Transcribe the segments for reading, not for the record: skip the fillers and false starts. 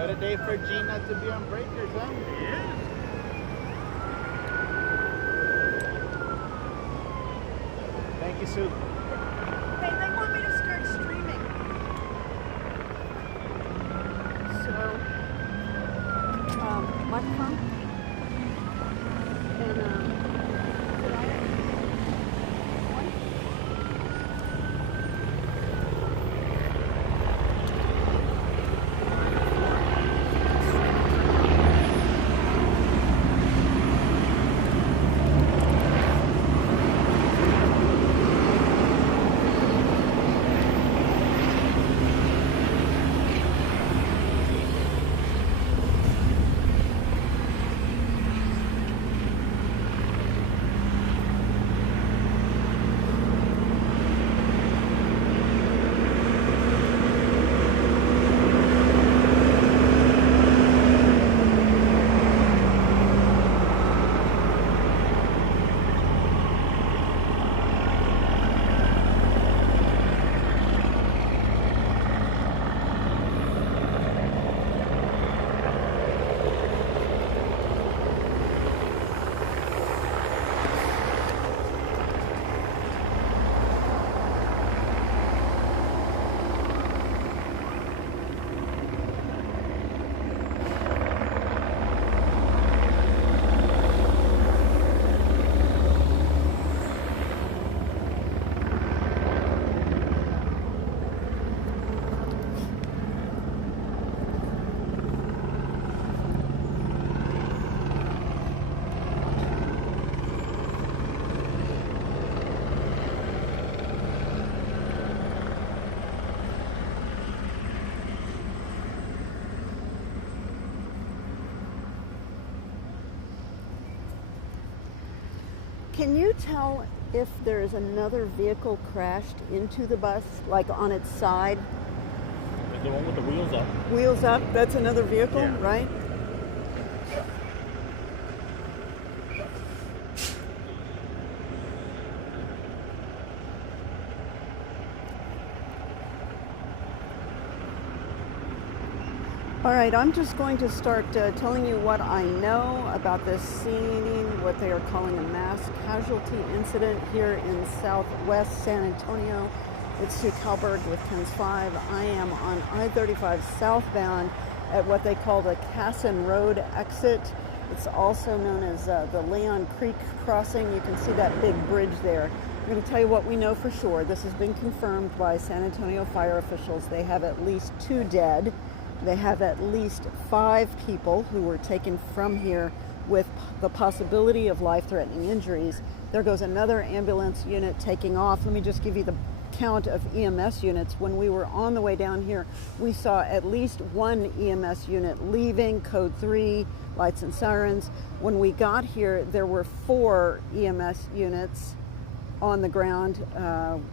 What a day for Gina to be on breakers, huh? Yeah. Thank you, Sue. Hey, they want me to start streaming. So, microphone. And, did I? One? Can you tell if there's another vehicle crashed into the bus, like on its side? The one with the wheels up. Wheels up, that's another vehicle, Yeah. right? All right, I'm just going to start telling you what I know about this scene, what they are calling a mass casualty incident here in southwest San Antonio. It's Sue Kalberg with KENS 5. I am on I-35 southbound at what they call the Casson Road exit. It's also known as the Leon Creek crossing. You can see that big bridge there. I'm going to tell you what we know for sure. This has been confirmed by San Antonio fire officials. They have at least 2 dead. They have at least 5 people who were taken from here with the possibility of life-threatening injuries. There goes another ambulance unit taking off. Let me just give you the count of EMS units. When we were on the way down here, we saw at least 1 EMS unit leaving, code 3, lights and sirens. When we got here, there were 4 EMS units on the ground.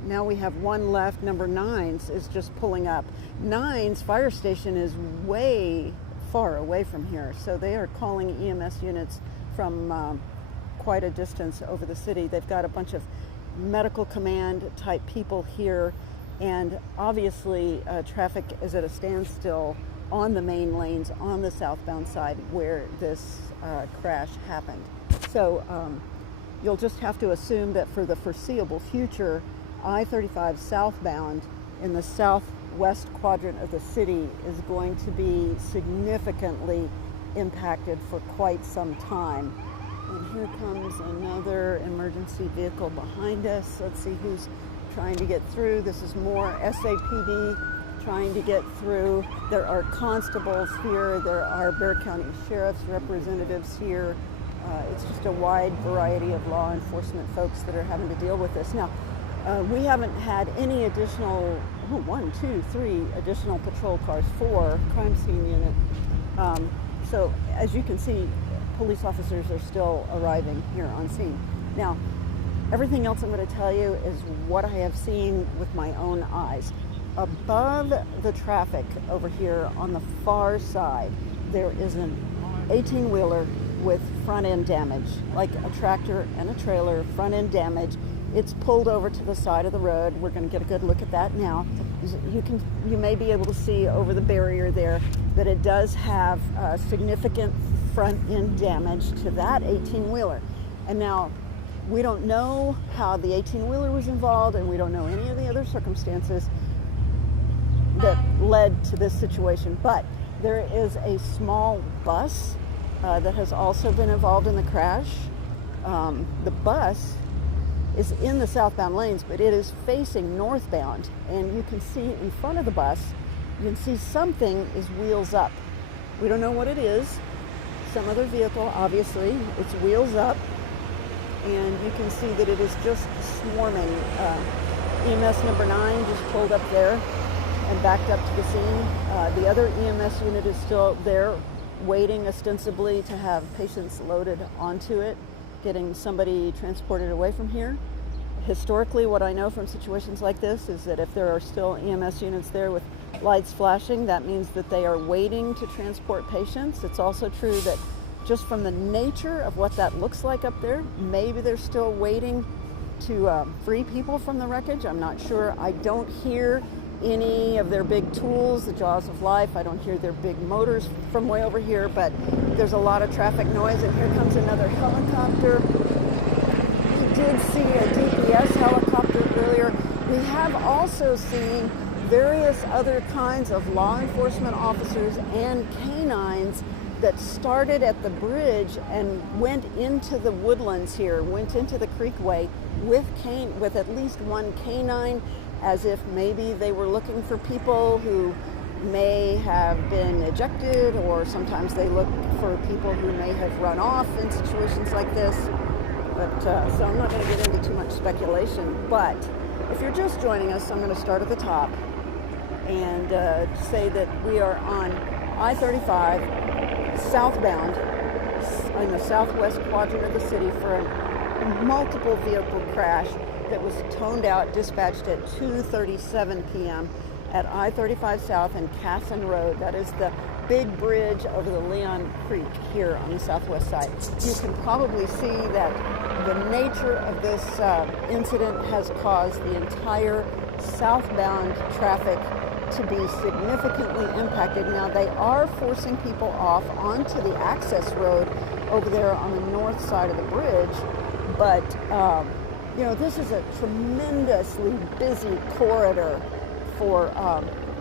Now we have 1 left. Number 9's is just pulling up. 9's fire station is way far away from here, so they are calling EMS units from quite a distance over the city. They've got a bunch of medical command type people here, and obviously traffic is at a standstill on the main lanes on the southbound side where this crash happened. So you'll just have to assume that for the foreseeable future, I-35 southbound in the southwest quadrant of the city is going to be significantly impacted for quite some time. And here comes another emergency vehicle behind us. Let's see who's trying to get through. This is more SAPD trying to get through. There are constables here. There are Bexar County Sheriff's representatives here. It's just a wide variety of law enforcement folks that are having to deal with this. Now, we haven't had any additional, 1, 2, 3 additional patrol cars, 4 crime scene unit. So as you can see, police officers are still arriving here on scene. Now, everything else I'm going to tell you is what I have seen with my own eyes. Above the traffic over here on the far side, there is an 18-wheeler with front end damage, like a tractor and a trailer, front end damage. it's pulled over to the side of the road. We're going to get a good look at that now. You may be able to see over the barrier there that it does have significant front end damage to that 18-wheeler. And now we don't know how the 18-wheeler was involved, and we don't know any of the other circumstances that led to this situation. But there is a small bus that has also been involved in the crash. The bus is in the southbound lanes, but it is facing northbound, and you can see in front of the bus, you can see something is wheels up. We don't know what it is. Some other vehicle, obviously. It's wheels up, and you can see that it is just swarming. EMS number 9 just pulled up there and backed up to the scene. The other EMS unit is still there, waiting ostensibly to have patients loaded onto it, getting somebody transported away from here. Historically, what I know from situations like this is that if there are still EMS units there with lights flashing, that means that they are waiting to transport patients. It's also true that just from the nature of what that looks like up there, maybe they're still waiting to free people from the wreckage. I'm not sure. I don't hear any of their big tools, the jaws of life. I don't hear their big motors from way over here, but there's a lot of traffic noise, and here comes another helicopter. We did see a DPS helicopter earlier. We have also seen various other kinds of law enforcement officers and canines that started at the bridge and went into the woodlands here, went into the creekway with at least one canine, as if maybe they were looking for people who may have been ejected, or sometimes they look for people who may have run off in situations like this. But so I'm not going to get into too much speculation. But if you're just joining us, I'm going to start at the top and say that we are on I-35 southbound in the southwest quadrant of the city for a multiple vehicle crash that was toned out, dispatched at 2:37 p.m. at I-35 South and Casson Road. That is the big bridge over the Leon Creek here on the southwest side. You can probably see that the nature of this incident has caused the entire southbound traffic to be significantly impacted. Now, they are forcing people off onto the access road over there on the north side of the bridge, but you know, this is a tremendously busy corridor for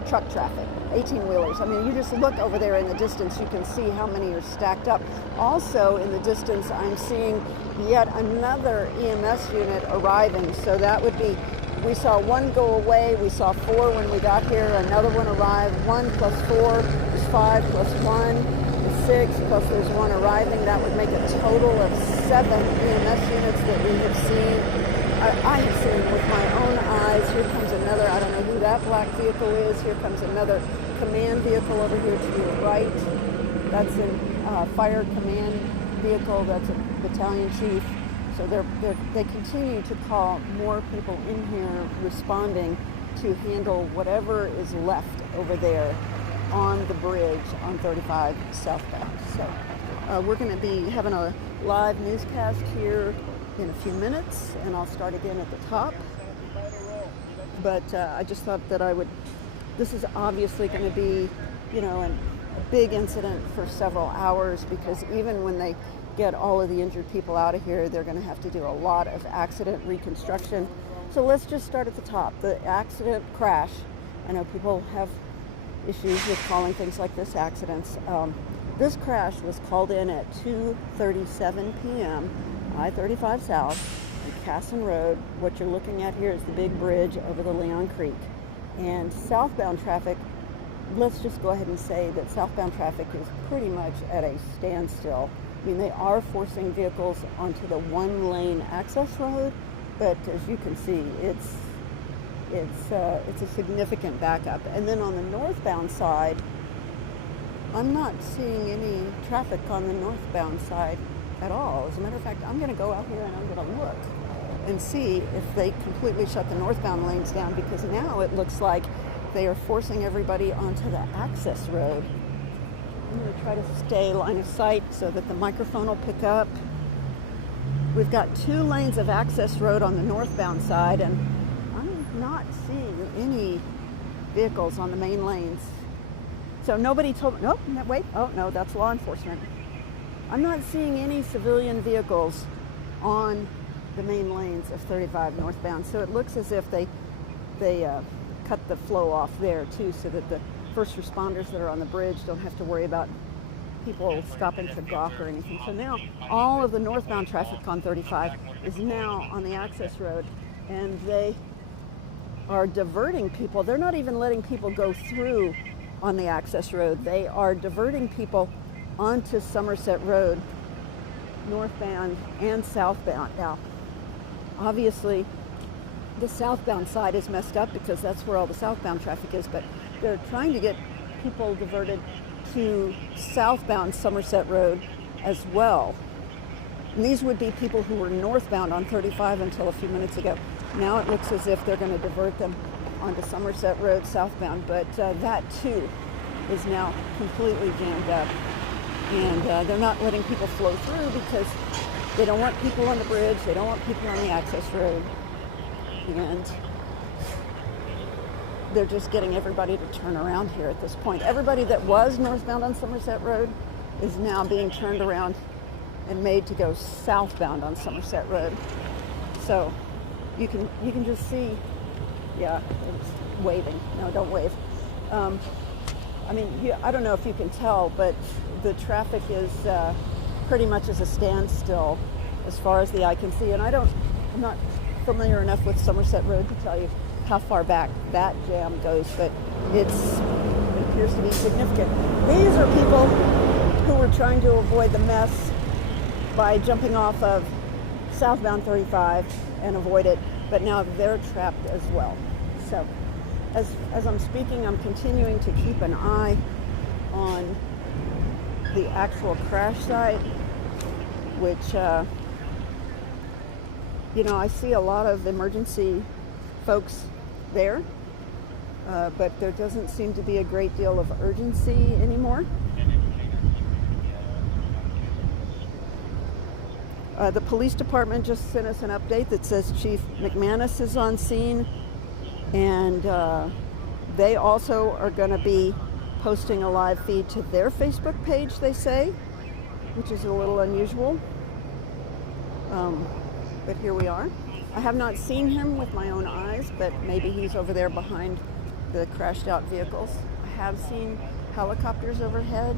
truck traffic, 18-wheelers. I mean, you just look over there in the distance, you can see how many are stacked up. Also in the distance, I'm seeing yet another EMS unit arriving. So that would be, we saw one go away, we saw 4 when we got here, another one arrived. 1 plus 4 is 5 plus 1 is 6, plus there's one arriving. That would make a total of 7 EMS units that we have seen. I have seen with my own eyes. Here comes another, I don't know who that black vehicle is. Here comes another command vehicle over here to your right. That's a fire command vehicle. That's a battalion chief. So they continue to call more people in here responding to handle whatever is left over there on the bridge on 35 southbound. So we're going to be having a live newscast here in a few minutes, and I'll start again at the top. But I just thought that this is obviously going to be, you know, a big incident for several hours, because even when they get all of the injured people out of here, they're going to have to do a lot of accident reconstruction. So let's just start at the top. The accident crash. I know people have issues with calling things like this accidents. This crash was called in at 2:37 p.m. I-35 South and Casson Road. What you're looking at here is the big bridge over the Leon Creek. And southbound traffic, let's just go ahead and say that southbound traffic is pretty much at a standstill. I mean, they are forcing vehicles onto the one-lane access road, but as you can see, it's a significant backup. And then on the northbound side, I'm not seeing any traffic on the northbound side at all. As a matter of fact, I'm going to go out here and I'm going to look and see if they completely shut the northbound lanes down, because now it looks like they are forcing everybody onto the access road. I'm going to try to stay line of sight so that the microphone will pick up. we've got 2 lanes of access road on the northbound side, and I'm not seeing any vehicles on the main lanes. So nobody told me, nope, wait, oh no, that's law enforcement. I'm not seeing any civilian vehicles on the main lanes of 35 northbound. So it looks as if they cut the flow off there too, so that the first responders that are on the bridge don't have to worry about people stopping to gawk or anything. So now all of the northbound traffic on 35 is now on the access road, and they are diverting people. They're not even letting people go through on the access road. They are diverting people onto Somerset Road, northbound and southbound. Now, obviously, the southbound side is messed up because that's where all the southbound traffic is, but they're trying to get people diverted to southbound Somerset Road as well. And these would be people who were northbound on 35 until a few minutes ago. Now it looks as if they're going to divert them onto Somerset Road southbound, but that too is now completely jammed up. And they're not letting people flow through because they don't want people on the bridge, they don't want people on the access road. And they're just getting everybody to turn around here at this point. Everybody that was northbound on Somerset Road is now being turned around and made to go southbound on Somerset Road. So you can just see, yeah, it's waving. No, don't wave. I mean, I don't know if you can tell, but the traffic is pretty much as a standstill as far as the eye can see. And I'm not familiar enough with Somerset Road to tell you how far back that jam goes, but it appears to be significant. These are people who were trying to avoid the mess by jumping off of southbound 35 and avoid it, but now they're trapped as well. So as I'm speaking, I'm continuing to keep an eye on the actual crash site, which I see a lot of emergency folks there, but there doesn't seem to be a great deal of urgency anymore. The police department just sent us an update that says Chief McManis is on scene, and they also are going to be posting a live feed to their Facebook page, they say, which is a little unusual. But here we are. I have not seen him with my own eyes, but maybe he's over there behind the crashed out vehicles. I have seen helicopters overhead.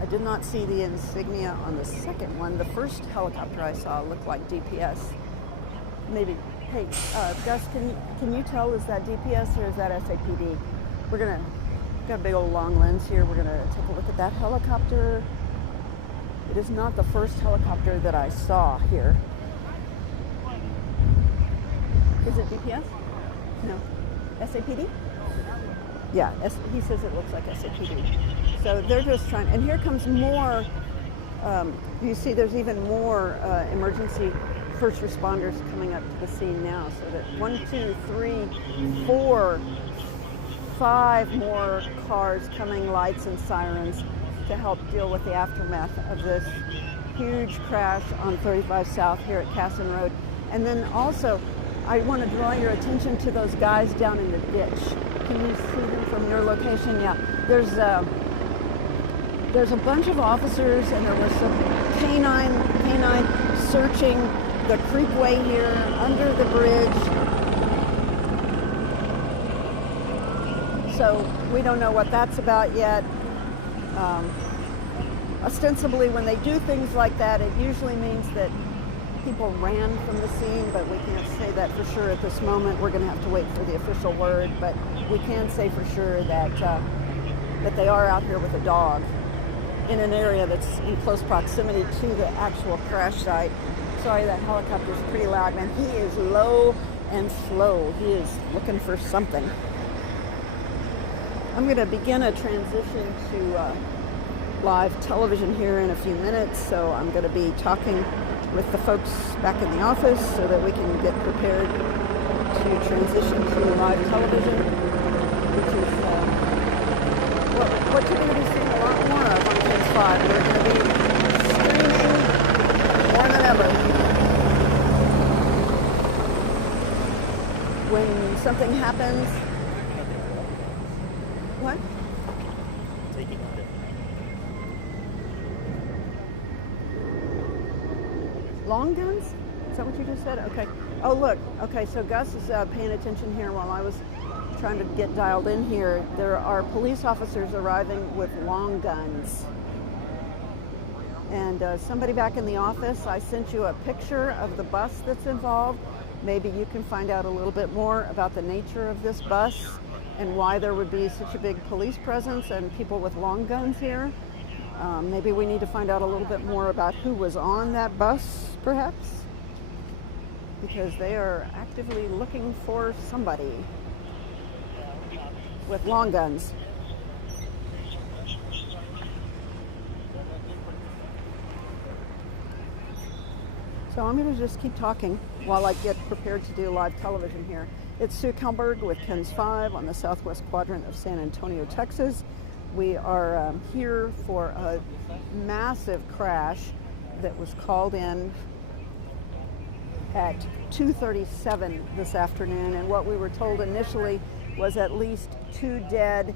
I did not see the insignia on the second one. The first helicopter I saw looked like DPS. Maybe, hey, Gus, can you tell, is that DPS or is that SAPD? Got a big old long lens here. We're gonna take a look at that helicopter. It is not the first helicopter that I saw here. Is it DPS? No. SAPD? Yeah, he says it looks like SAPD. So they're just trying, and here comes more, you see there's even more emergency first responders coming up to the scene now. So that 1, 2, 3, 4, 5 more cars coming, lights and sirens, to help deal with the aftermath of this huge crash on 35 South here at Casson Road. And then also, I want to draw your attention to those guys down in the ditch. Can you see them from your location? Yeah, there's a bunch of officers, and there was some canine searching the creekway here under the bridge. So we don't know what that's about yet. Ostensibly, when they do things like that, it usually means that people ran from the scene, but we can't say that for sure at this moment. We're going to have to wait for the official word, but we can say for sure that that they are out here with a dog in an area that's in close proximity to the actual crash site. Sorry, that helicopter is pretty loud, man. He is low and slow. He is looking for something. I'm going to begin a transition to live television here in a few minutes, so I'm going to be talking with the folks back in the office so that we can get prepared to transition to live television, which is what you're going to be seeing a lot more of on Kids 5. We're going to be streaming more than ever. something happens. What? Taking it. Long guns? Is that what you just said? Okay. Oh, look. Okay, so Gus is paying attention here while I was trying to get dialed in here. There are police officers arriving with long guns. And somebody back in the office, I sent you a picture of the bus that's involved. Maybe you can find out a little bit more about the nature of this bus and why there would be such a big police presence and people with long guns here. Maybe we need to find out a little bit more about who was on that bus, perhaps, because they are actively looking for somebody with long guns. So I'm going to just keep talking while I get prepared to do live television here. It's Sue Kalberg with KENS 5 on the southwest quadrant of San Antonio, Texas. We are here for a massive crash that was called in at 2:37 this afternoon, and what we were told initially was at least 2 dead,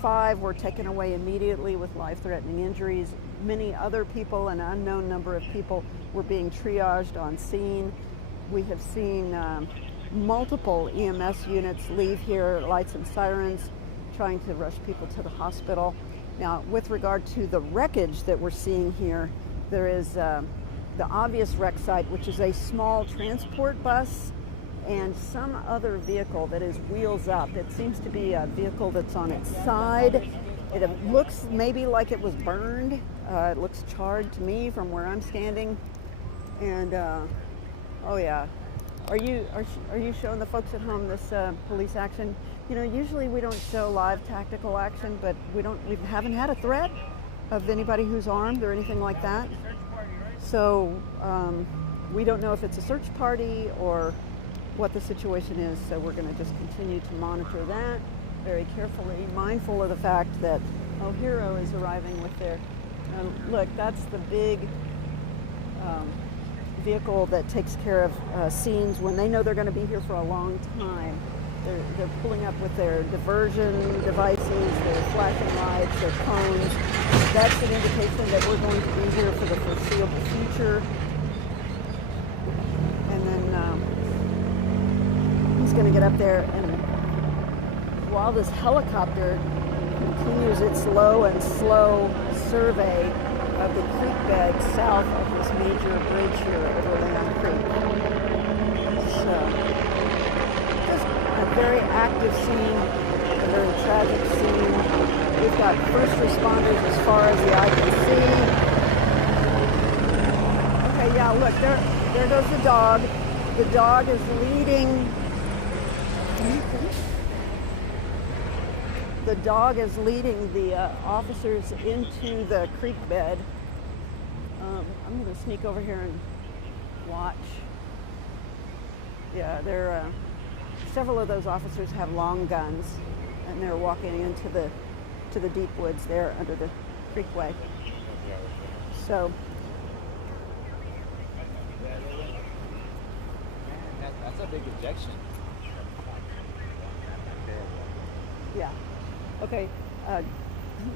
5 were taken away immediately with life-threatening injuries. Many other people, an unknown number of people, were being triaged on scene. We have seen multiple EMS units leave here, lights and sirens, trying to rush people to the hospital. Now, with regard to the wreckage that we're seeing here, there is the obvious wreck site, which is a small transport bus and some other vehicle that is wheels up. It seems to be a vehicle that's on its side. It looks maybe like it was burned. It looks charred to me from where I'm standing. And oh yeah, are you showing the folks at home this police action? You know, usually we don't show live tactical action, but we haven't had a threat of anybody who's armed or anything like that. So we don't know if it's a search party or what the situation is. So we're going to just continue to monitor that very carefully, mindful of the fact that Hero is arriving with their. Look, that's the big vehicle that takes care of scenes when they know they're going to be here for a long time. They're pulling up with their diversion devices, their flashing lights, their cones. That's an indication that we're going to be here for the foreseeable future. And then he's going to get up there, and while this helicopter continues its low and slow survey of the creek bed south of this major bridge here over Lamb Creek. So, just a very active scene, a very tragic scene. We've got first responders as far as the eye can see. Okay, yeah, look, there goes the dog. The dog is leading. The dog is leading the officers into the creek bed. I'm going to sneak over here and watch. Yeah, several of those officers have long guns, and they're walking into the deep woods there under the creekway. So. That's a big ejection. Yeah. Okay.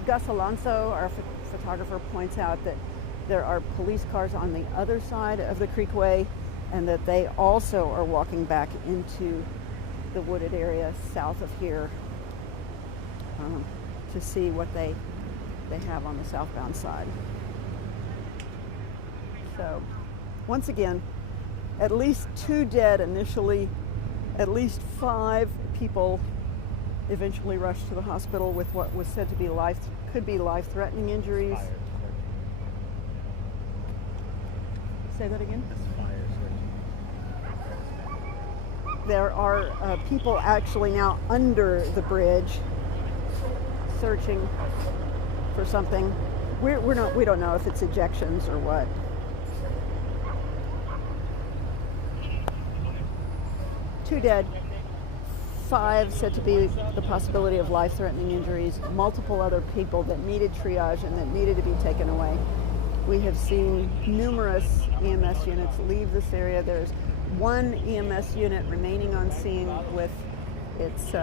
Gus Alonso, our photographer, points out that there are police cars on the other side of the creekway, and that they also are walking back into the wooded area south of here to see what they have on the southbound side. So, once again, at least 2 dead initially, at least 5 people eventually rushed to the hospital with what was said to be could be life-threatening injuries. Say that again? There are people actually now under the bridge searching for something. We don't know if it's ejections or what. Two dead, 5 said to be the possibility of life-threatening injuries, multiple other people that needed triage and that needed to be taken away. We have seen numerous EMS units leave this area. There's 1 EMS unit remaining on scene with It's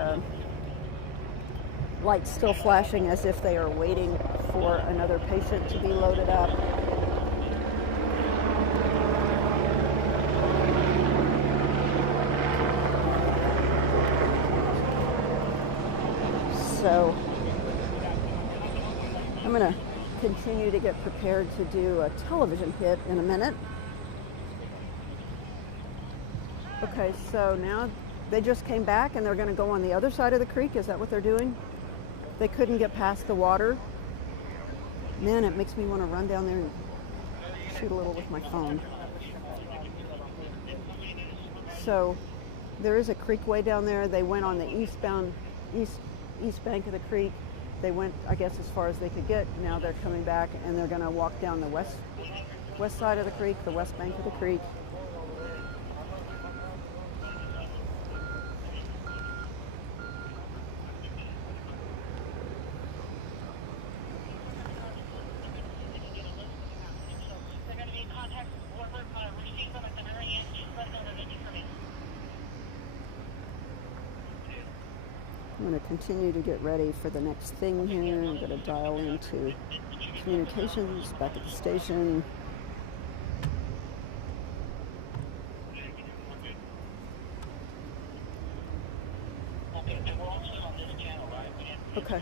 lights still flashing as if they are waiting for another patient to be loaded up. So I'm going to continue to get prepared to do a television hit in a minute. Okay, so now they just came back and they're going to go on the other side of the creek. Is that what they're doing? They couldn't get past the water. Man, it makes me want to run down there and shoot a little with my phone. So there is a creek way down there. They went on the east bank of the creek. They went, I guess, as far as they could get. Now they're coming back and they're going to walk down the west side of the creek, the west bank of the creek. I'm going to continue to get ready for the next thing here. I'm going to dial into communications back at the station. Okay.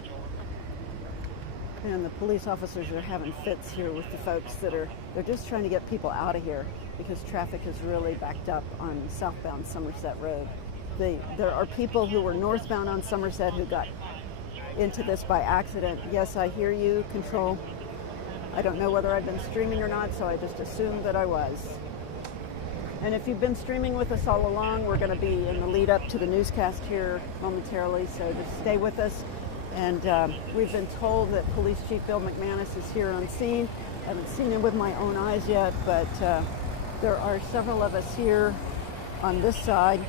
And the police officers are having fits here with the folks they're just trying to get people out of here because traffic is really backed up on southbound Somerset Road. There are people who were northbound on Somerset who got into this by accident. Yes, I hear you, Control. I don't know whether I've been streaming or not, so I just assumed that I was. And if you've been streaming with us all along, we're going to be in the lead up to the newscast here momentarily, so just stay with us. And we've been told that Police Chief Bill McManis is here on scene. I haven't seen him with my own eyes yet, but there are several of us here on this side.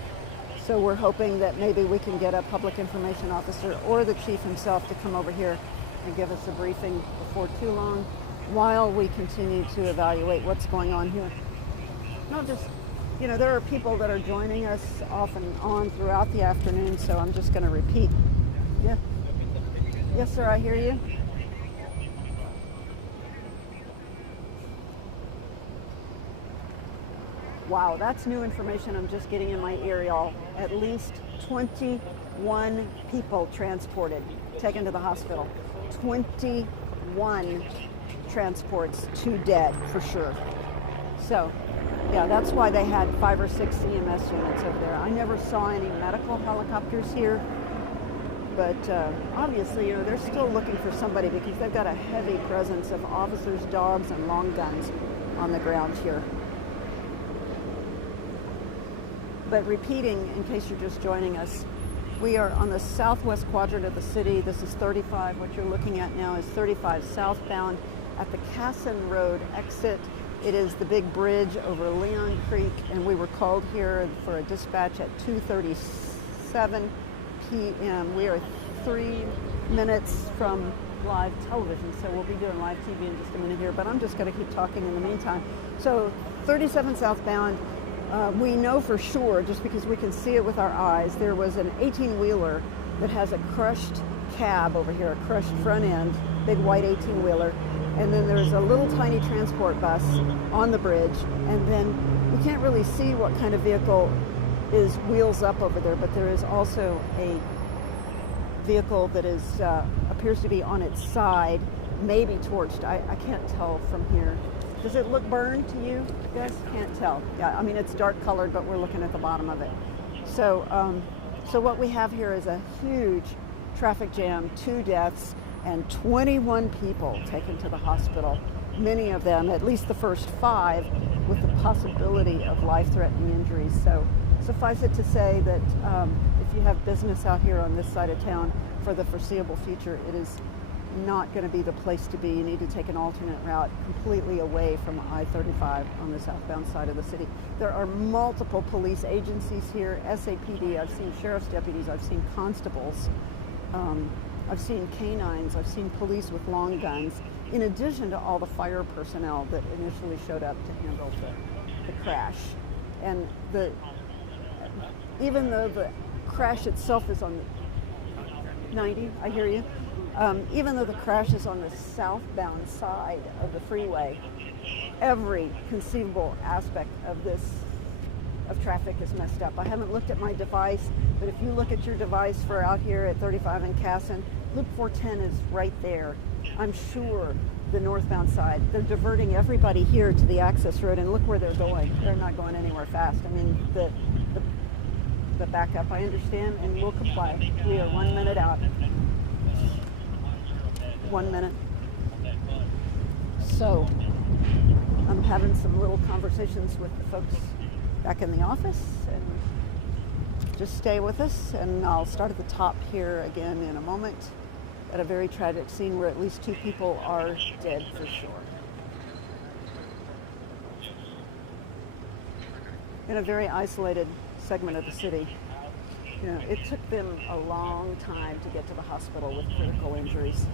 So we're hoping that maybe we can get a public information officer or the chief himself to come over here and give us a briefing before too long while we continue to evaluate what's going on here. Not just, there are people that are joining us off and on throughout the afternoon, so I'm just going to repeat. Yeah. Yes, sir, I hear you. Wow, that's new information I'm just getting in my ear, y'all. At least 21 people transported, taken to the hospital. 21 transports, 2 dead for sure. So, yeah, that's why they had 5 or 6 EMS units over there. I never saw any medical helicopters here, but obviously, they're still looking for somebody because they've got a heavy presence of officers, dogs, and long guns on the ground here. But repeating, in case you're just joining us, we are on the southwest quadrant of the city. This is 35. What you're looking at now is 35 southbound at the Casson Road exit. It is the big bridge over Leon Creek, and we were called here for a dispatch at 2:37 p.m. We are 3 minutes from live television, so we'll be doing live TV in just a minute here, but I'm just going to keep talking in the meantime. So 37 southbound. We know for sure, just because we can see it with our eyes, there was an 18-wheeler that has a crushed cab over here, a crushed front end, big white 18-wheeler, and then there's a little tiny transport bus on the bridge, and then we can't really see what kind of vehicle is wheels up over there, but there is also a vehicle that is appears to be on its side, maybe torched. I can't tell from here. Does it look burned to you? Yes, can't tell. Yeah, I mean, it's dark colored, but we're looking at the bottom of it. So, so what we have here is a huge traffic jam, 2 deaths, and 21 people taken to the hospital. Many of them, at least the first 5, with the possibility of life-threatening injuries. So, suffice it to say that if you have business out here on this side of town for the foreseeable future, it is not going to be the place to be. You need to take an alternate route completely away from I-35 on the southbound side of the city. There are multiple police agencies here, SAPD, I've seen sheriff's deputies, I've seen constables, I've seen canines, I've seen police with long guns, in addition to all the fire personnel that initially showed up to handle the crash. And even though the crash itself is on the 90, I hear you. Even though the crash is on the southbound side of the freeway, every conceivable aspect of traffic is messed up. I haven't looked at my device, but if you look at your device for out here at 35 and Casson, Loop 410 is right there. I'm sure the northbound side, they're diverting everybody here to the access road, and look where they're going. They're not going anywhere fast. I mean, the backup, I understand, and we'll comply. We are 1 minute out. 1 minute. So I'm having some little conversations with the folks back in the office, and just stay with us, and I'll start at the top here again in a moment at a very tragic scene where at least 2 people are dead for sure. In a very isolated segment of the city. You know, it took them a long time to get to the hospital with critical injuries.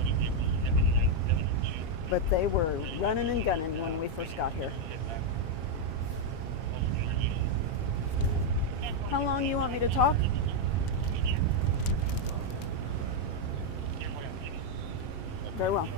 But they were running and gunning when we first got here. How long do you want me to talk? Very well.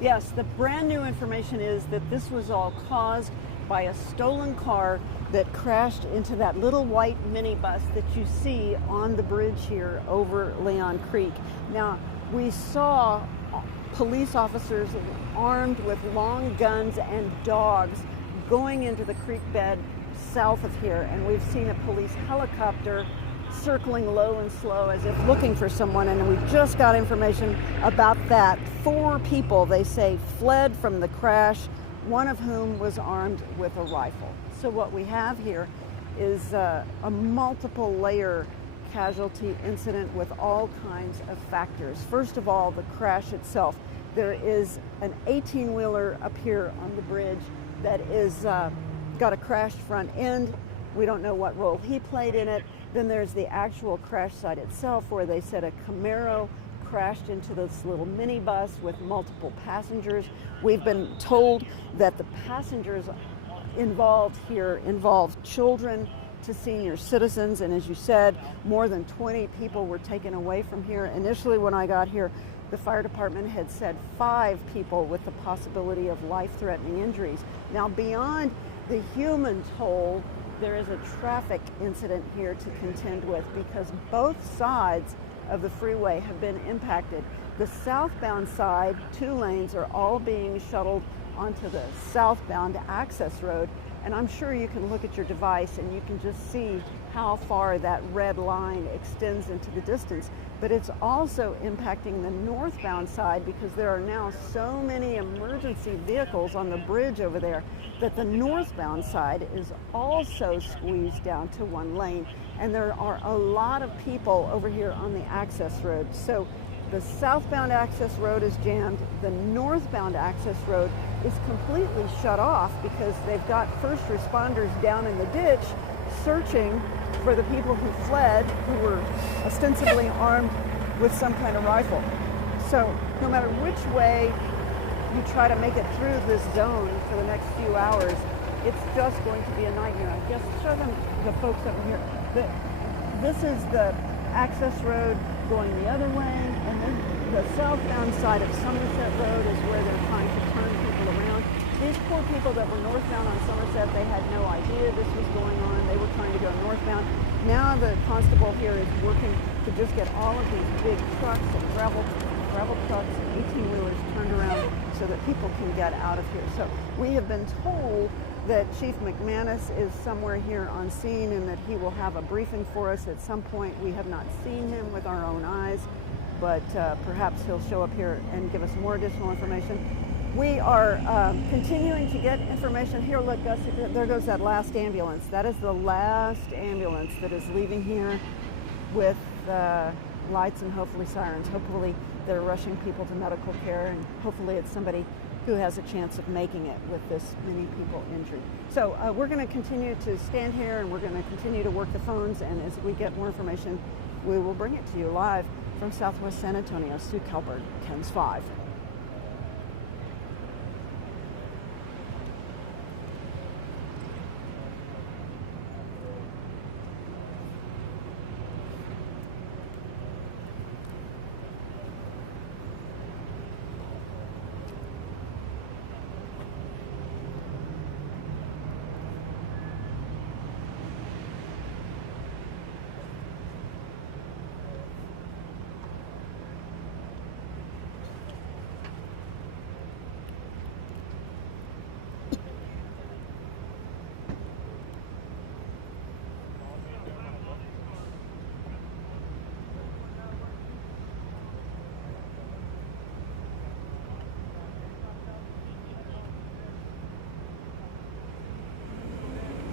Yes, the brand new information is that this was all caused by a stolen car that crashed into that little white minibus that you see on the bridge here over Leon Creek. Now, we saw police officers armed with long guns and dogs going into the creek bed south of here, and we've seen a police helicopter circling low and slow as if looking for someone, and we just got information about that. 4 people, they say, fled from the crash, one of whom was armed with a rifle. So what we have here is a multiple layer casualty incident with all kinds of factors. First of all, the crash itself. There is an 18-wheeler up here on the bridge that is got a crashed front end. We don't know what role he played in it. Then there's the actual crash site itself, where they said a Camaro crashed into this little minibus with multiple passengers. We've been told that the passengers involved here involved children to senior citizens, and as you said, more than 20 people were taken away from here. Initially, when I got here, the fire department had said 5 people with the possibility of life-threatening injuries. Now, beyond the human toll, there is a traffic incident here to contend with, because both sides of the freeway have been impacted. The southbound side, 2 lanes are all being shuttled onto the southbound access road, and I'm sure you can look at your device and you can just see how far that red line extends into the distance. But it's also impacting the northbound side, because there are now so many emergency vehicles on the bridge over there that the northbound side is also squeezed down to 1 lane. And there are a lot of people over here on the access road. So the southbound access road is jammed. The northbound access road is completely shut off because they've got first responders down in the ditch searching for the people who fled, who were ostensibly armed with some kind of rifle. So no matter which way you try to make it through this zone for the next few hours, it's just going to be a nightmare. I guess show them the folks over here. This is the access road going the other way, and then the southbound side of Somerset Road is where they're trying to turn people around. These poor people that were northbound on Somerset, they had no idea this was going on. They were trying to go northbound. Now the constable here is working to just get all of these big trucks and gravel trucks and 18-wheelers turned around so that people can get out of here. So we have been told that Chief McManis is somewhere here on scene and that he will have a briefing for us at some point. We have not seen him with our own eyes, but perhaps he'll show up here and give us more additional information. We are continuing to get information. Here, look, Gus, there goes that last ambulance. That is the last ambulance that is leaving here with lights and hopefully sirens. Hopefully they're rushing people to medical care, and hopefully it's somebody who has a chance of making it with this many people injured. So we're going to continue to stand here, and we're going to continue to work the phones, and as we get more information, we will bring it to you live from Southwest San Antonio. Sue Kelberg, KENS 5.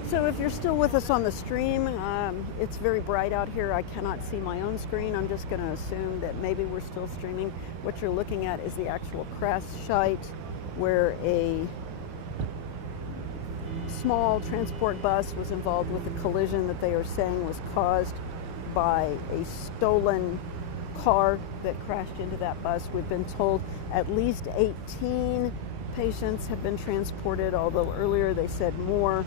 So if you're still with us on the stream, it's very bright out here. I cannot see my own screen. I'm just going to assume that maybe we're still streaming. What you're looking at is the actual crash site where a small transport bus was involved with a collision that they are saying was caused by a stolen car that crashed into that bus. We've been told at least 18 patients have been transported, although earlier they said more.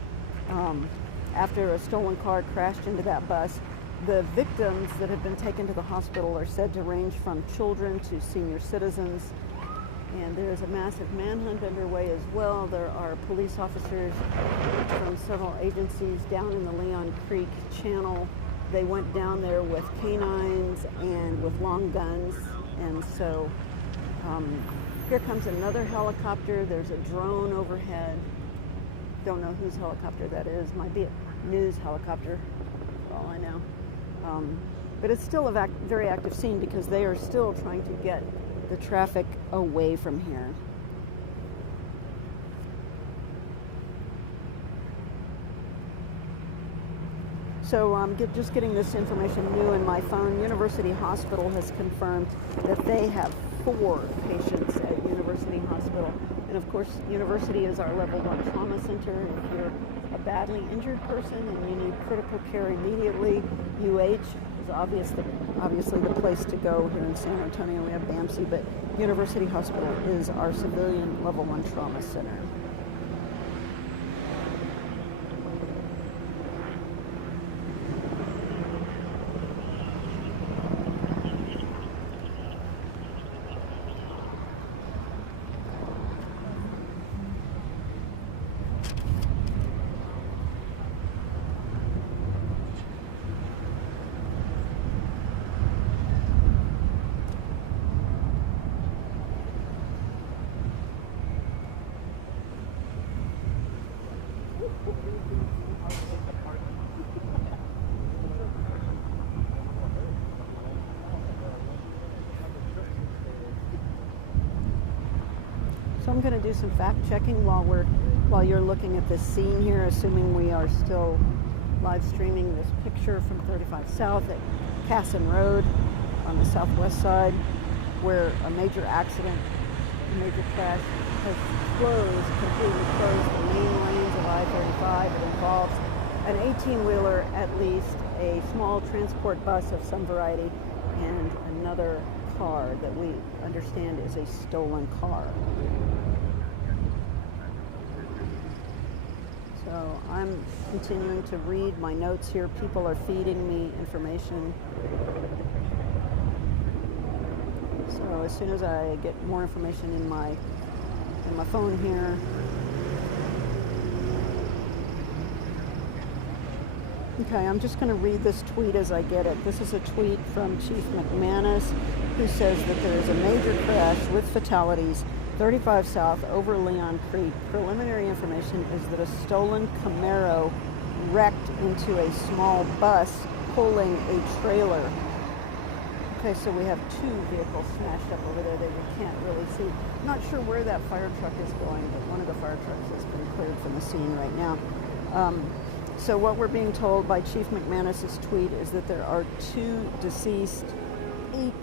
After a stolen car crashed into that bus. The victims that have been taken to the hospital are said to range from children to senior citizens. And there's a massive manhunt underway as well. There are police officers from several agencies down in the Leon Creek Channel. They went down there with canines and with long guns. And so here comes another helicopter. There's a drone overhead. Don't know whose helicopter that is. Might be a news helicopter, for all I know. But it's still a very active scene because they are still trying to get the traffic away from here. So just getting this information new in my phone. University Hospital has confirmed that they have 4 patients at University Hospital. And of course, University is our level 1 trauma center. If you're a badly injured person and you need critical care immediately, UH is obviously the place to go here in San Antonio. We have BAMC, but University Hospital is our civilian level 1 trauma center. So I'm going to do some fact checking while you're looking at this scene here, assuming we are still live streaming this picture from 35 South at Casson Road on the southwest side, where a major accident, a major crash has completely closed the main lanes of I-35. It involves an 18-wheeler, at least, a small transport bus of some variety, and another car that we understand is a stolen car. So I'm continuing to read my notes here. People are feeding me information. So as soon as I get more information in my phone here, okay, I'm just going to read this tweet as I get it. This is a tweet from Chief McManis, who says that there is a major crash with fatalities 35 south over Leon Creek. Preliminary information is that a stolen Camaro wrecked into a small bus pulling a trailer. Okay, so we have two vehicles smashed up over there that we can't really see. I'm not sure where that fire truck is going, but one of the fire trucks has been cleared from the scene right now. So what we're being told by Chief McManus' tweet is that there are two deceased, 18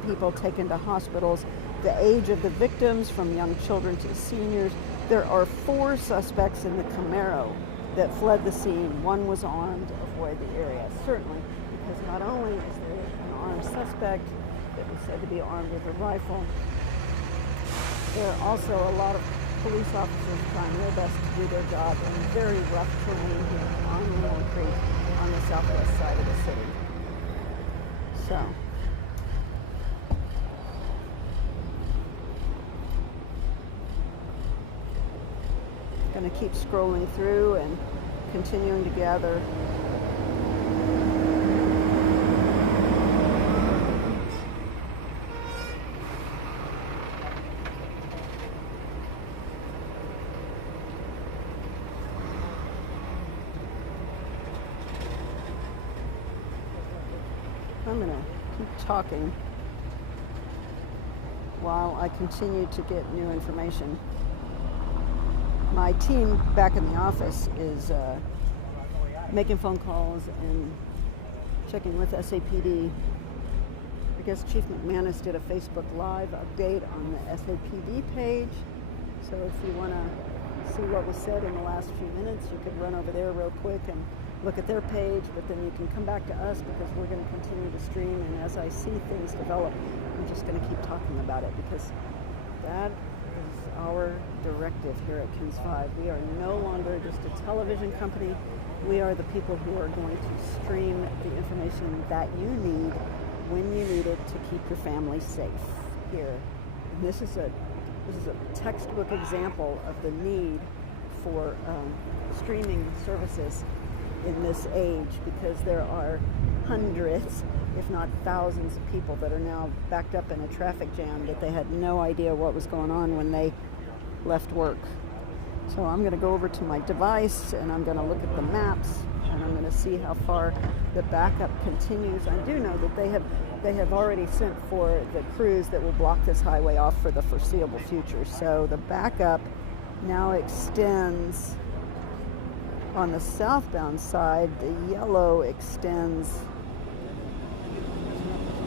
people taken to hospitals. The age of the victims, from young children to seniors. There are 4 suspects in the Camaro that fled the scene. One was armed to avoid the area, certainly, because not only is there an armed suspect that is said to be armed with a rifle, there are also a lot of police officers trying their best to do their job in very rough terrain here on Leon Creek on the southwest side of the city. So, going to keep scrolling through and continuing to gather. I'm going to keep talking while I continue to get new information. My team back in the office is making phone calls and checking with SAPD. I guess Chief McManus did a Facebook Live update on the SAPD page. So if you want to see what was said in the last few minutes, you could run over there real quick and look at their page, but then you can come back to us because we're going to continue to stream, and as I see things develop, I'm just going to keep talking about it because that is our directive here at KINS 5. We are no longer just a television company. We are the people who are going to stream the information that you need when you need it to keep your family safe here. And this is a textbook example of the need for streaming services in this age, because there are hundreds, if not thousands, of people that are now backed up in a traffic jam that they had no idea what was going on when they left work. So I'm going to go over to my device and I'm going to look at the maps and I'm going to see how far the backup continues. I do know that they have already sent for the crews that will block this highway off for the foreseeable future. So the backup now extends on the southbound side. The yellow extends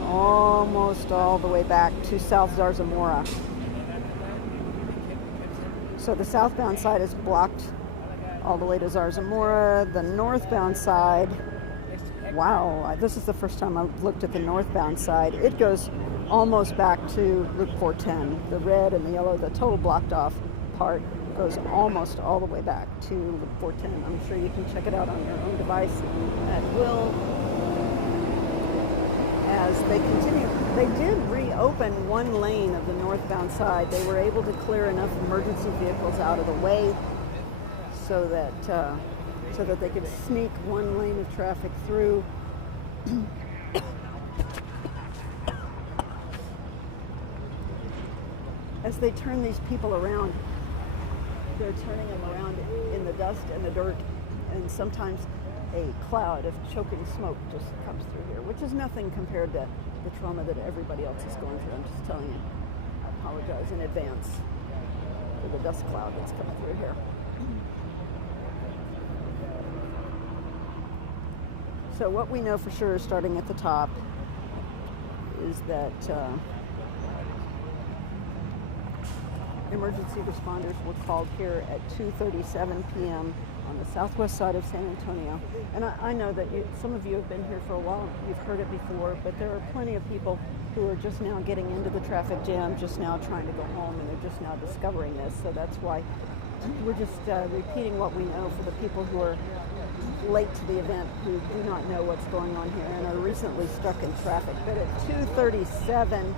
almost all the way back to South Zarzamora. So the southbound side is blocked all the way to Zarzamora. The northbound side, wow, this is the first time I've looked at the northbound side. It goes almost back to Route 410. The red and the yellow, the total blocked off part, goes almost all the way back to Route 410. I'm sure you can check it out on your own device at will. As they continue, they did reopen one lane of the northbound side. They were able to clear enough emergency vehicles out of the way so that they could sneak one lane of traffic through. As they turn these people around, they're turning them around in the dust and the dirt, and sometimes a cloud of choking smoke just comes through here, which is nothing compared to the trauma that everybody else is going through. I'm just telling you. I apologize in advance for the dust cloud that's coming through here. So what we know for sure, starting at the top, is that emergency responders were called here at 2:37 p.m. on the southwest side of San Antonio. And I know that some of you have been here for a while, you've heard it before, but there are plenty of people who are just now getting into the traffic jam, just now trying to go home, and they're just now discovering this. So that's why we're just repeating what we know for the people who are late to the event, who do not know what's going on here and are recently stuck in traffic. But at 2:37,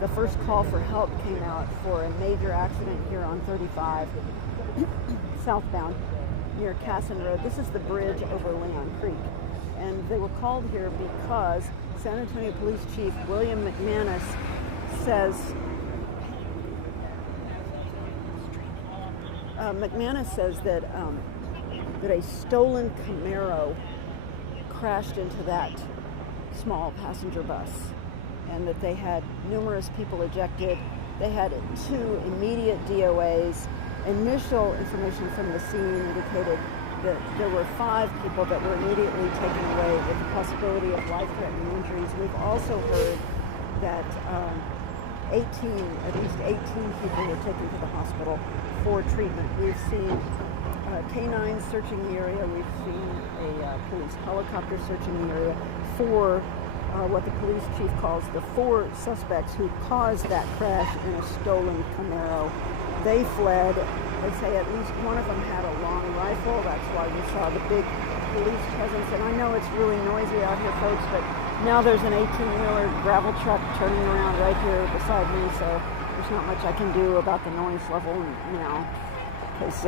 the first call for help came out for a major accident here on 35 southbound near Casson Road. This is the bridge over Leon Creek. And they were called here because San Antonio Police Chief William McManis says that a stolen Camaro crashed into that small passenger bus, and that they had numerous people ejected. They had 2 immediate DOAs. Initial information from the scene indicated that there were 5 people that were immediately taken away with the possibility of life-threatening injuries. We've also heard that at least 18 people were taken to the hospital for treatment. We've seen canines searching the area. We've seen a police helicopter searching the area for what the police chief calls the 4 suspects who caused that crash in a stolen Camaro. They fled. They say at least one of them had a long rifle. That's why we saw the big police presence. And I know it's really noisy out here, folks, but now there's an 18-wheeler gravel truck turning around right here beside me, so there's not much I can do about the noise level, because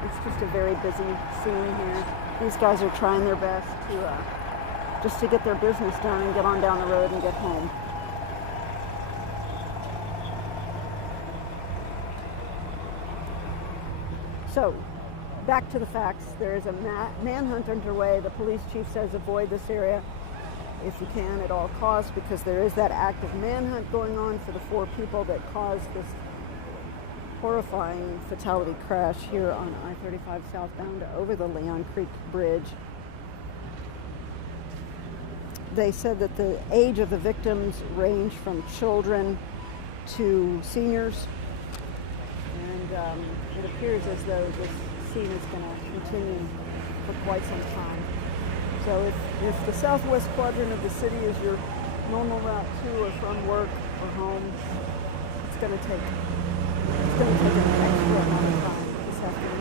it's just a very busy scene here. These guys are trying their best to just to get their business done and get on down the road and get home. So, back to the facts. There is a manhunt underway. The police chief says avoid this area if you can at all costs, because there is that active manhunt going on for the 4 people that caused this horrifying fatality crash here on I-35 southbound over the Leon Creek Bridge. They said that the age of the victims range from children to seniors, and it appears as though this scene is going to continue for quite some time. So if the southwest quadrant of the city is your normal route to or from work or home, it's going to take an extra amount of time this afternoon.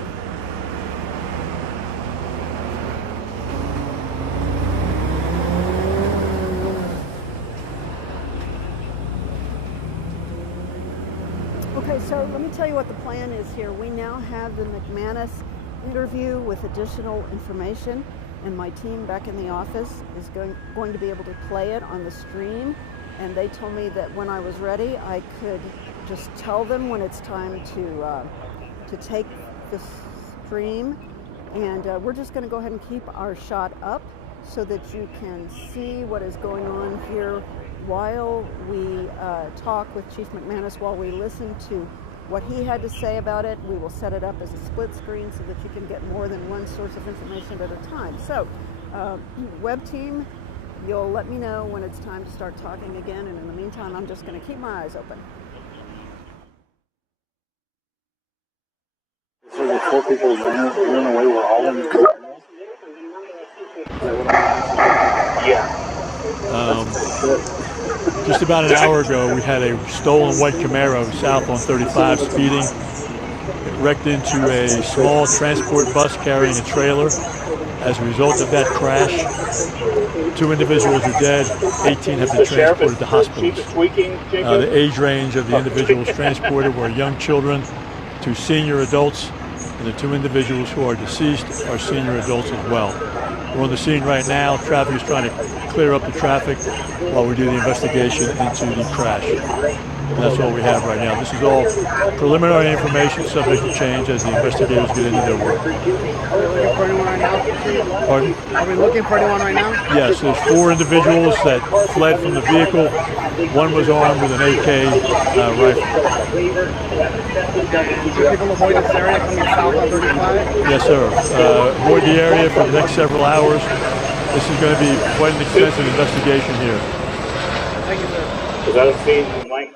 Okay, so let me tell you what the plan is here. We now have the McManis interview with additional information, and my team back in the office is going to be able to play it on the stream. And they told me that when I was ready, I could just tell them when it's time to take the stream. And we're just going to go ahead and keep our shot up so that you can see what is going on here while we talk with Chief McManis, while we listen to what he had to say about it. We will set it up as a split screen so that you can get more than one source of information at a time. So, web team, you'll let me know when it's time to start talking again, and in the meantime, I'm just going to keep my eyes open. So the 4 people ran away were all in the Yeah. Just about an hour ago, we had a stolen white Camaro south on 35 speeding. It wrecked into a small transport bus carrying a trailer. As a result of that crash, 2 individuals are dead, 18 have been transported to hospitals. The age range of the individuals transported were young children to senior adults, and the 2 individuals who are deceased are senior adults as well. We're on the scene right now. Traffic is trying to clear up the traffic while we do the investigation into the crash. And that's what we have right now. This is all preliminary information, subject to change as the investigators get into their work. Are we looking for anyone right now? Pardon? Are we looking for anyone right now? Yes, there's 4 individuals that fled from the vehicle. One was armed with an AK rifle. Do people avoid this area coming south on 35? Yes, sir. Avoid the area for the next several hours. This is going to be quite an extensive investigation here. Thank you, sir. Is that a scene you might?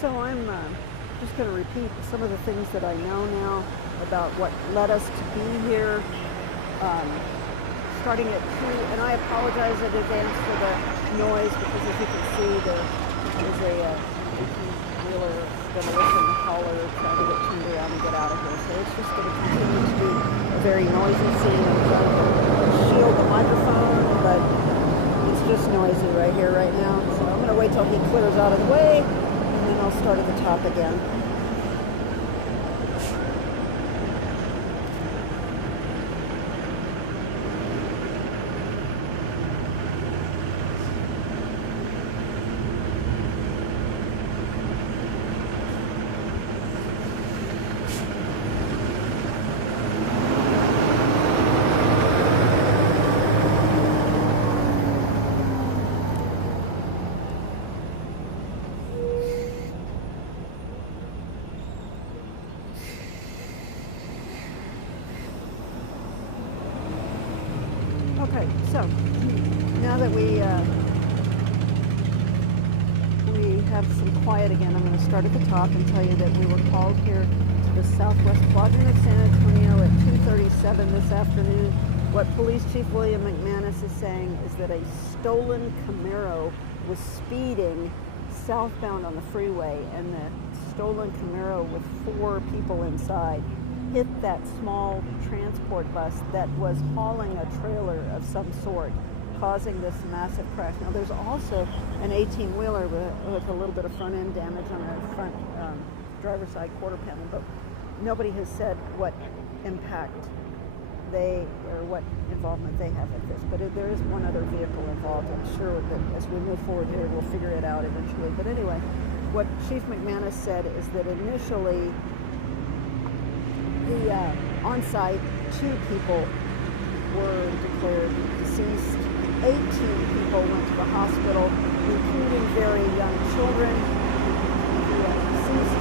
So I'm just going to repeat some of the things that I know now about what led us to be here. Starting at 2, and I apologize in advance for the noise because as you can see there is a 18-wheeler demolition hauler trying to get turned around and get out of here. So it's just going to continue to be a very noisy scene. I'm trying to shield the microphone, but it's just noisy right here, right now. So I'm going to wait till he clears out of the way, and then I'll start at the top again. Okay, so now that we have some quiet again, I'm going to start at the top and tell you that we were called here to the southwest quadrant of San Antonio at 2:37 this afternoon. What Police Chief William McManis is saying is that a stolen Camaro was speeding southbound on the freeway, and the stolen Camaro with 4 people inside hit that small transport bus that was hauling a trailer of some sort, causing this massive crash. Now there's also an 18-wheeler with a little bit of front-end damage on the front driver's side quarter panel, but nobody has said what impact what involvement they have with this. But there is one other vehicle involved. I'm sure that as we move forward here, we'll figure it out eventually. But anyway, what Chief McManis said is that initially on-site 2 people were declared deceased. 18 people went to the hospital, including very young children. The deceased,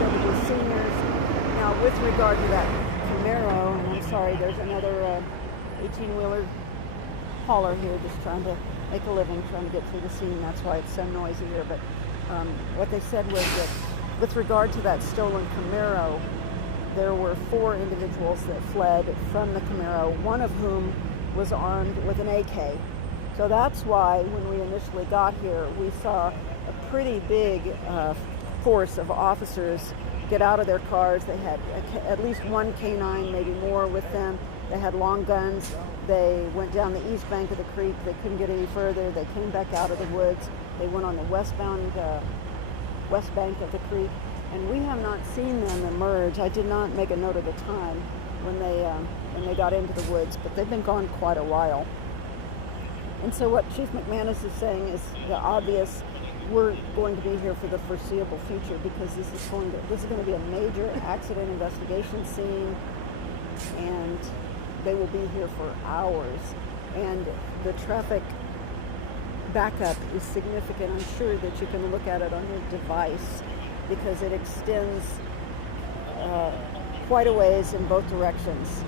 70 seniors. Now, with regard to that Camaro, and I'm sorry, there's another 18-wheeler hauler here just trying to make a living, trying to get through the scene. That's why it's so noisy here. But what they said was that with regard to that stolen Camaro, there were 4 individuals that fled from the Camaro, one of whom was armed with an AK. So that's why when we initially got here, we saw a pretty big force of officers get out of their cars. They had at least 1 K9, maybe more with them. They had long guns. They went down the east bank of the creek. They couldn't get any further. They came back out of the woods. They went on the west bank of the creek. And we have not seen them emerge. I did not make a note of the time when they got into the woods, but they've been gone quite a while. And so what Chief McManis is saying is the obvious: we're going to be here for the foreseeable future because this is going to be a major accident investigation scene, and they will be here for hours. And the traffic backup is significant. I'm sure that you can look at it on your device, because it extends quite a ways in both directions.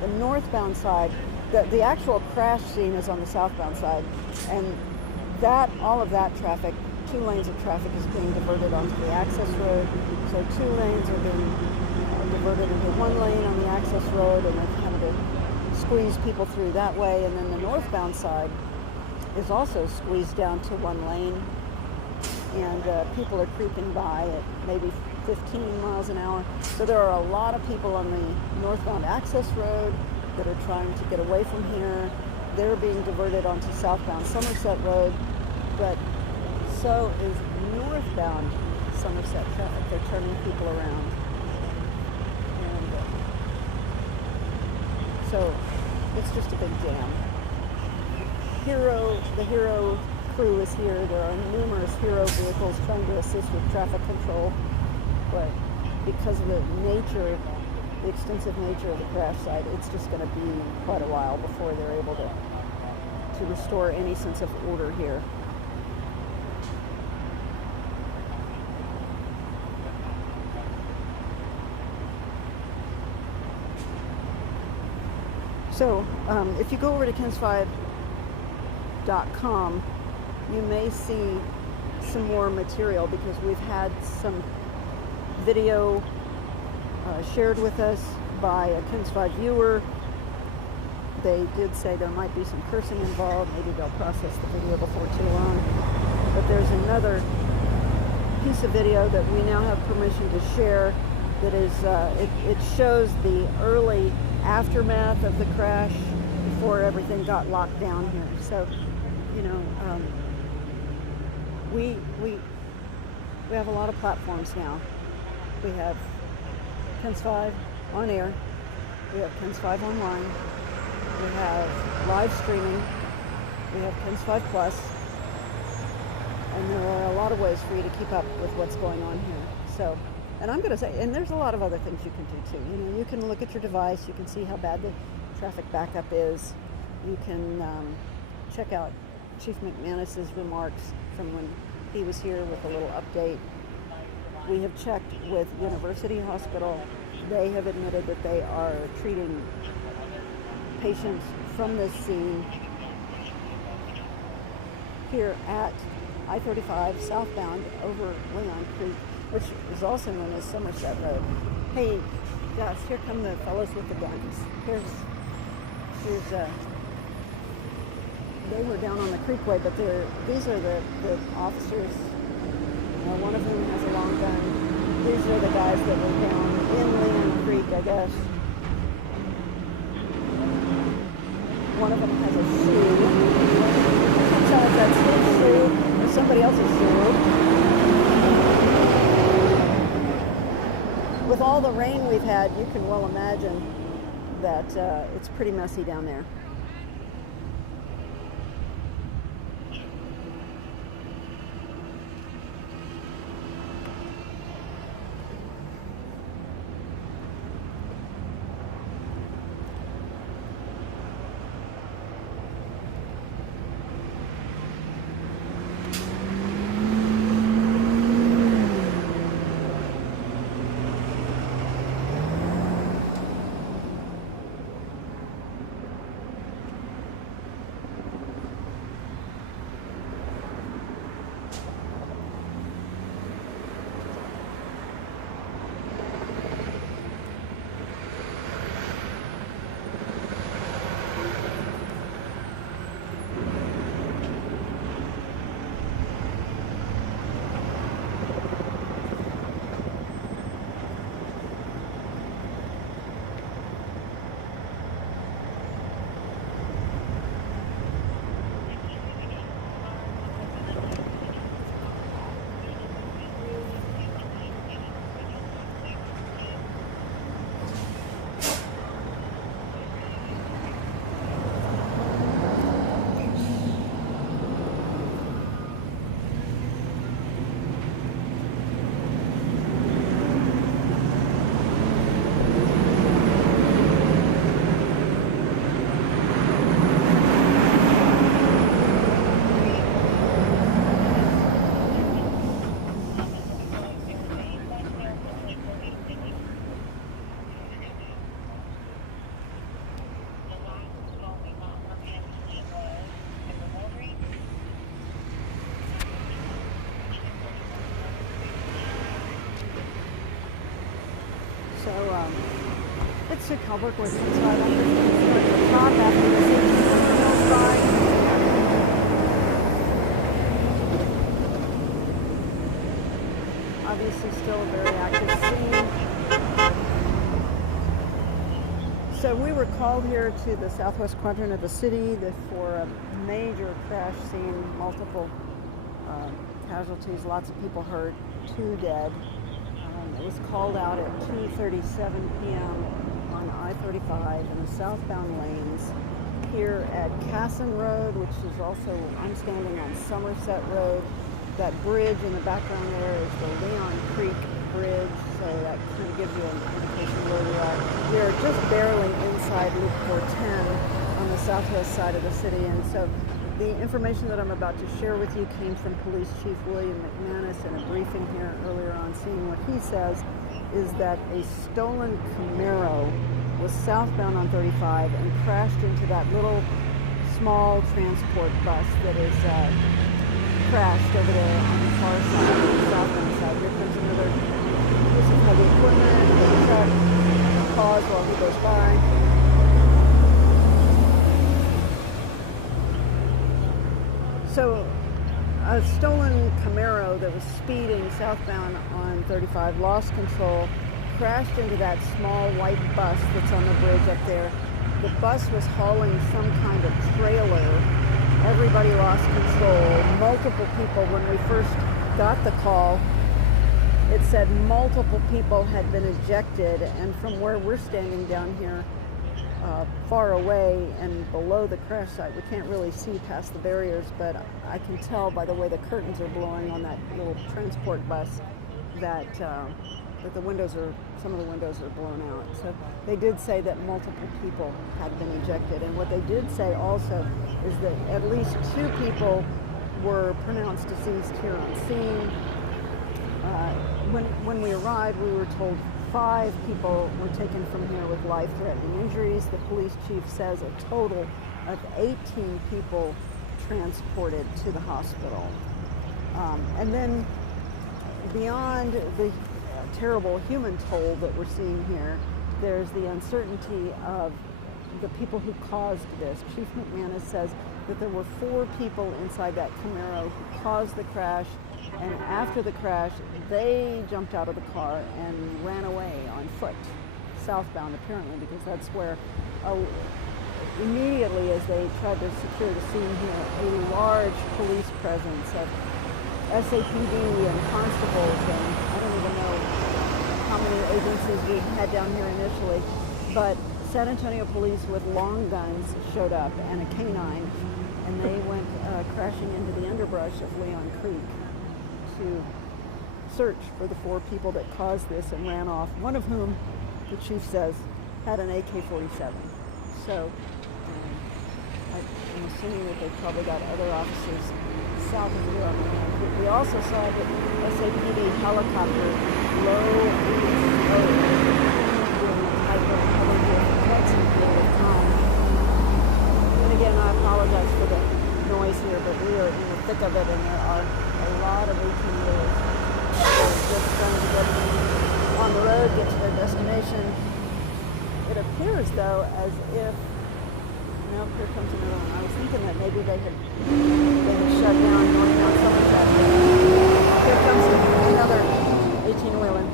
The northbound side, the actual crash scene is on the southbound side, and all of that traffic, 2 lanes of traffic is being diverted onto the access road. So 2 lanes are being diverted into 1 lane on the access road, and they're having to squeeze people through that way. And then the northbound side is also squeezed down to 1 lane. And people are creeping by at maybe 15 miles an hour. So there are a lot of people on the northbound access road that are trying to get away from here. They're being diverted onto southbound Somerset Road, but so is northbound Somerset traffic. They're turning people around. And so it's just a big jam. The Hero crew is here. There are numerous Hero vehicles trying to assist with traffic control, but because of the extensive nature of the crash site, it's just going to be quite a while before they're able to restore any sense of order here. So if you go over to KENS5.com, you may see some more material because we've had some video shared with us by a KINS 5 viewer. They did say there might be some cursing involved. Maybe they'll process the video before too long. But there's another piece of video that we now have permission to share that is, it shows the early aftermath of the crash before everything got locked down here. So, you know, we have a lot of platforms now. We have KINS 5 on air. We have KINS 5 online. We have live streaming. We have KINS 5 Plus. And there are a lot of ways for you to keep up with what's going on here. So, and I'm going to say, and there's a lot of other things you can do too. You know, you can look at your device. You can see how bad the traffic backup is. You can check out Chief McManis's remarks from when he was here with a little update. We have checked with University Hospital. They have admitted that they are treating patients from this scene here at I-35 southbound over Leon Creek, which is also known as Somerset Road. Hey, guys, here come the fellows with the guns. Here's they were down on the creekway, but these are the officers. One of them has a long gun. These are the guys that were down in Leon Creek, I guess. One of them has a shoe. I can't tell if that's his shoe or somebody else's shoe. With all the rain we've had, you can well imagine that it's pretty messy down there. It's a Calvert with KINS 5. I'm just going to start at the top after this side. Obviously still a very active scene. So we were called here to the southwest quadrant of the city for a major crash scene, multiple casualties, lots of people hurt, 2 dead. It was called out at 2:37 p.m. on I-35 in the southbound lanes here at Casson Road, which is also, I'm standing on Somerset Road. That bridge in the background there is the Leon Creek Bridge, so that kind of gives you an indication where we are. We are just barely inside Loop 410 on the southwest side of the city, and so the information that I'm about to share with you came from Police Chief William McManis in a briefing here earlier on, seeing what he says is that a stolen Camaro was southbound on 35 and crashed into that little small transport bus that is crashed over there on the far side, the southbound side. Here comes another piece of heavy equipment, a truck. Pause while he goes by. So, a stolen Camaro that was speeding southbound on 35 lost control, crashed into that small white bus that's on the bridge up there. The bus was hauling some kind of trailer. Everybody lost control. Multiple people, when we first got the call, it said multiple people had been ejected, and from where we're standing down here, far away and below the crash site, we can't really see past the barriers, but I can tell by the way the curtains are blowing on that little transport bus that the windows are, some of the windows are blown out. So they did say that multiple people had been ejected, and what they did say also is that at least 2 people were pronounced deceased here on scene. When we arrived, we were told 5 people were taken from here with life-threatening injuries. The police chief says a total of 18 people transported to the hospital. And then beyond the terrible human toll that we're seeing here, there's the uncertainty of the people who caused this. Chief McManis says that there were 4 people inside that Camaro who caused the crash, and after the crash, they jumped out of the car and ran away on foot, southbound apparently, because that's where, immediately as they tried to secure the scene here, a large police presence of SAPD and constables, and I don't even know how many agencies we had down here initially, but San Antonio police with long guns showed up and a canine, and they went crashing into the underbrush of Leon Creek to search for the 4 people that caused this and ran off, one of whom, the chief says, had an AK-47. So I'm assuming that they probably got other officers south of here on the land. We also saw the SAPD helicopter low doing a type of cover here for quite some period of time. And again, I apologize for the noise here, but we are in the thick of it, and there are a lot of 18-year-olds just trying to get on the road, get to their destination. It appears, though, as if, no, here comes another one. I was thinking that maybe they had shut down northbound Somerset. Here comes another 18-wheeler.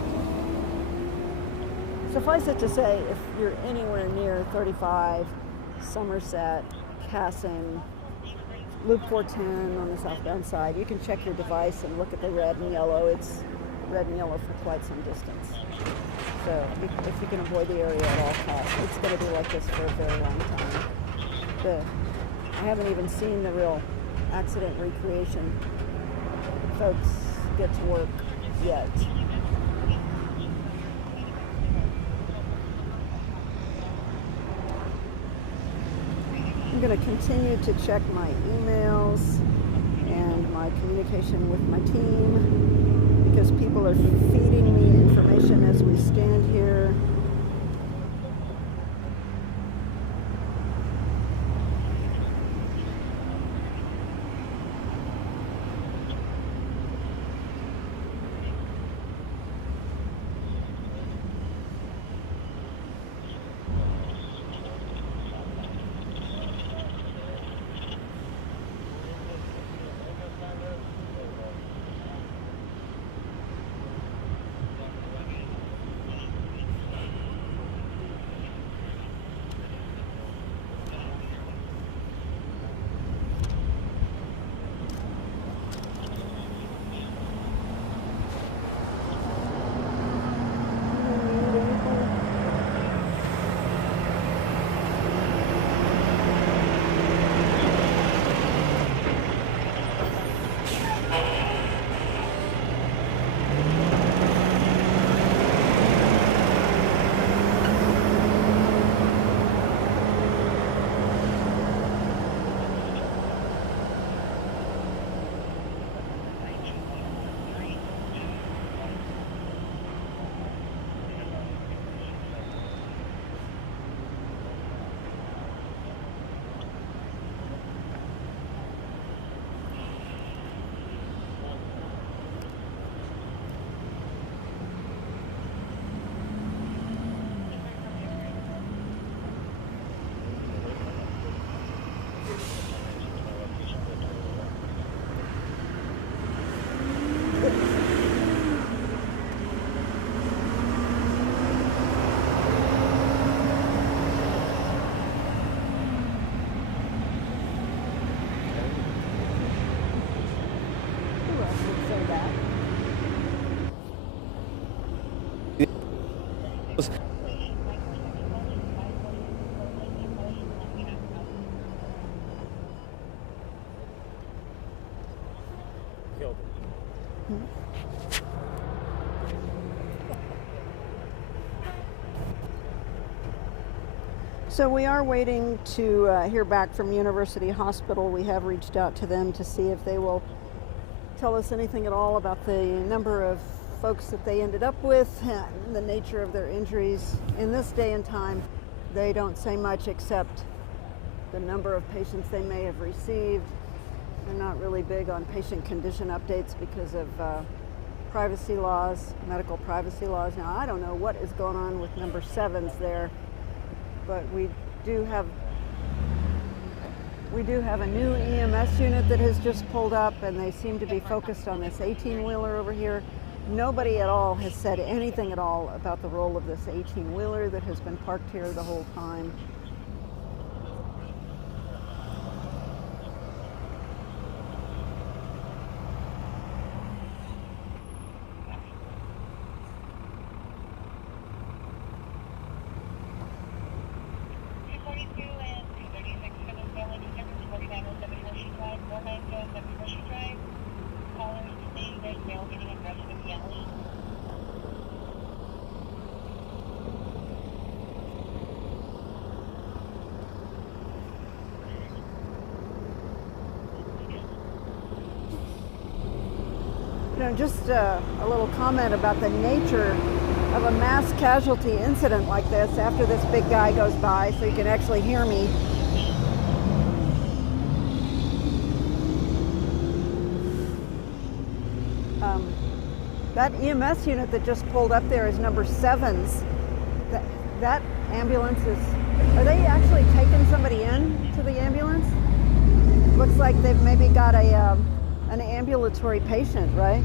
Suffice it to say, if you're anywhere near 35, Somerset, Cassing, Loop 410 on the southbound side, you can check your device and look at the red and yellow. It's red and yellow for quite some distance. So if you can avoid the area at all costs, it's going to be like this for a very long time. I haven't even seen the real accident recreation folks get to work yet. I'm going to continue to check my emails and my communication with my team, because people are feeding me information as we stand here. So we are waiting to hear back from University Hospital. We have reached out to them to see if they will tell us anything at all about the number of folks that they ended up with and the nature of their injuries. In this day and time, they don't say much except the number of patients they may have received. They're not really big on patient condition updates because of privacy laws, medical privacy laws. Now, I don't know what is going on with number 7s there, but we do have a new EMS unit that has just pulled up, and they seem to be focused on this 18-wheeler over here. Nobody at all has said anything at all about the role of this 18-wheeler that has been parked here the whole time. You know, just a little comment about the nature of a mass casualty incident like this after this big guy goes by, so you can actually hear me. That EMS unit that just pulled up there is number 7's. That ambulance is, are they actually taking somebody in to the ambulance? Looks like they've maybe got an ambulatory patient, right?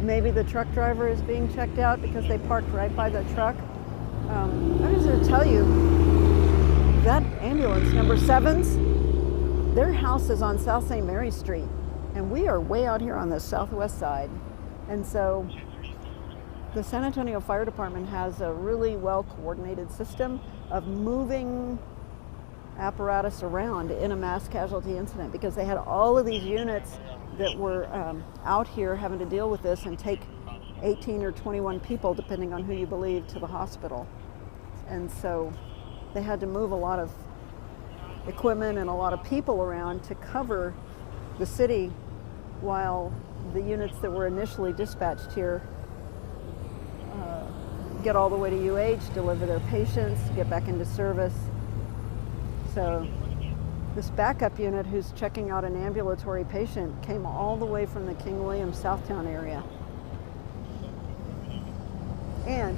Maybe the truck driver is being checked out because they parked right by the truck. I'm just going to tell you, that ambulance, number 7's, their house is on South St. Mary Street, and we are way out here on the southwest side. And so the San Antonio Fire Department has a really well-coordinated system of moving apparatus around in a mass casualty incident, because they had all of these units that were out here having to deal with this and take 18 or 21 people, depending on who you believe, to the hospital. And so they had to move a lot of equipment and a lot of people around to cover the city while the units that were initially dispatched here get all the way to UH, deliver their patients, get back into service. So this backup unit who's checking out an ambulatory patient came all the way from the King William Southtown area. And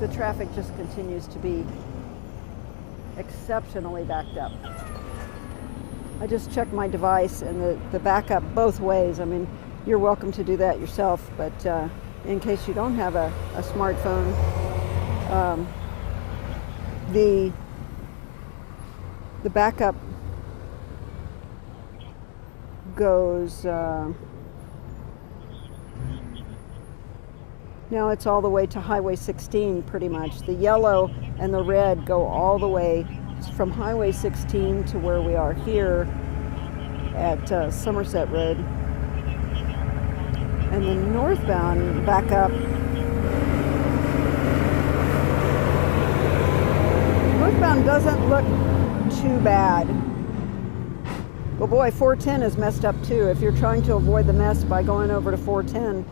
the traffic just continues to be exceptionally backed up. I just checked my device, and the backup both ways. I mean, you're welcome to do that yourself, but in case you don't have a smartphone, the backup goes, now it's all the way to Highway 16 pretty much. The yellow and the red go all the way from Highway 16 to where we are here at Somerset Road. And the northbound backup, northbound doesn't look too bad. But boy, 410 is messed up too. If you're trying to avoid the mess by going over to 410,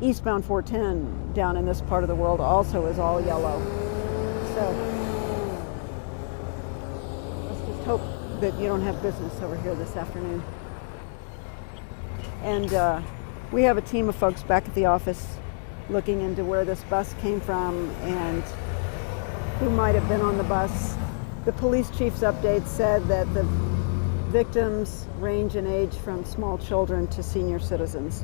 eastbound 410 down in this part of the world also is all yellow. So let's just hope that you don't have business over here this afternoon. And we have a team of folks back at the office looking into where this bus came from and who might have been on the bus. The police chief's update said that the victims range in age from small children to senior citizens.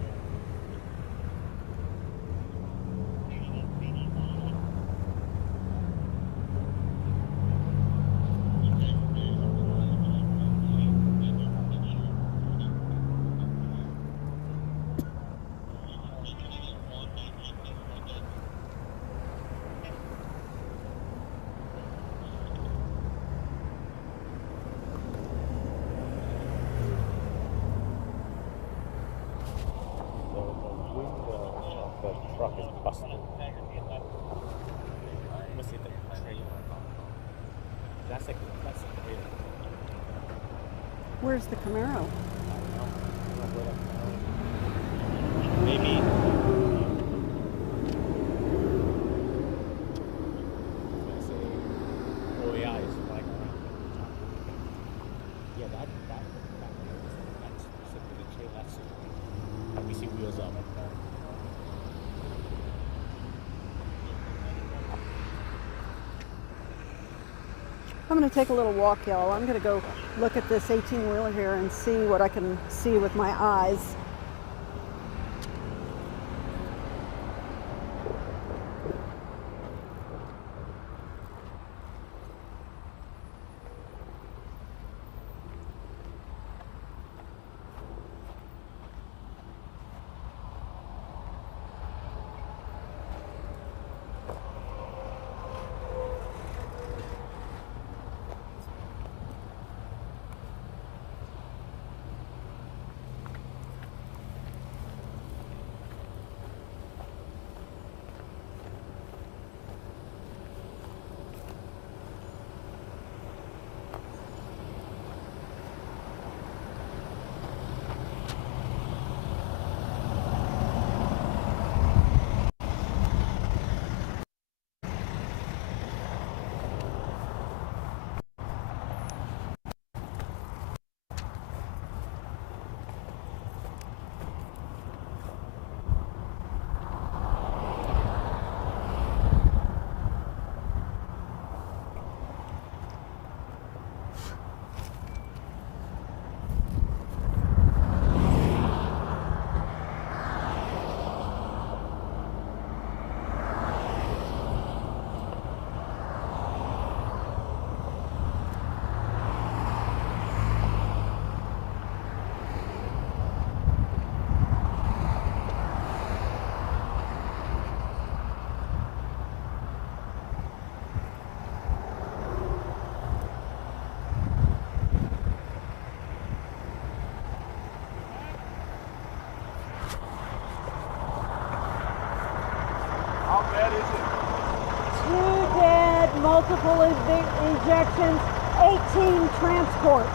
That's like great. Where's the Camaro? I don't know where that maybe. Oh yeah, it's like around. Yeah, that's simply the chain. That's we see wheels up. I'm going to take a little walk, y'all. I'm going to go look at this 18-wheeler here and see what I can see with my eyes. Multiple ejections, 18 transports.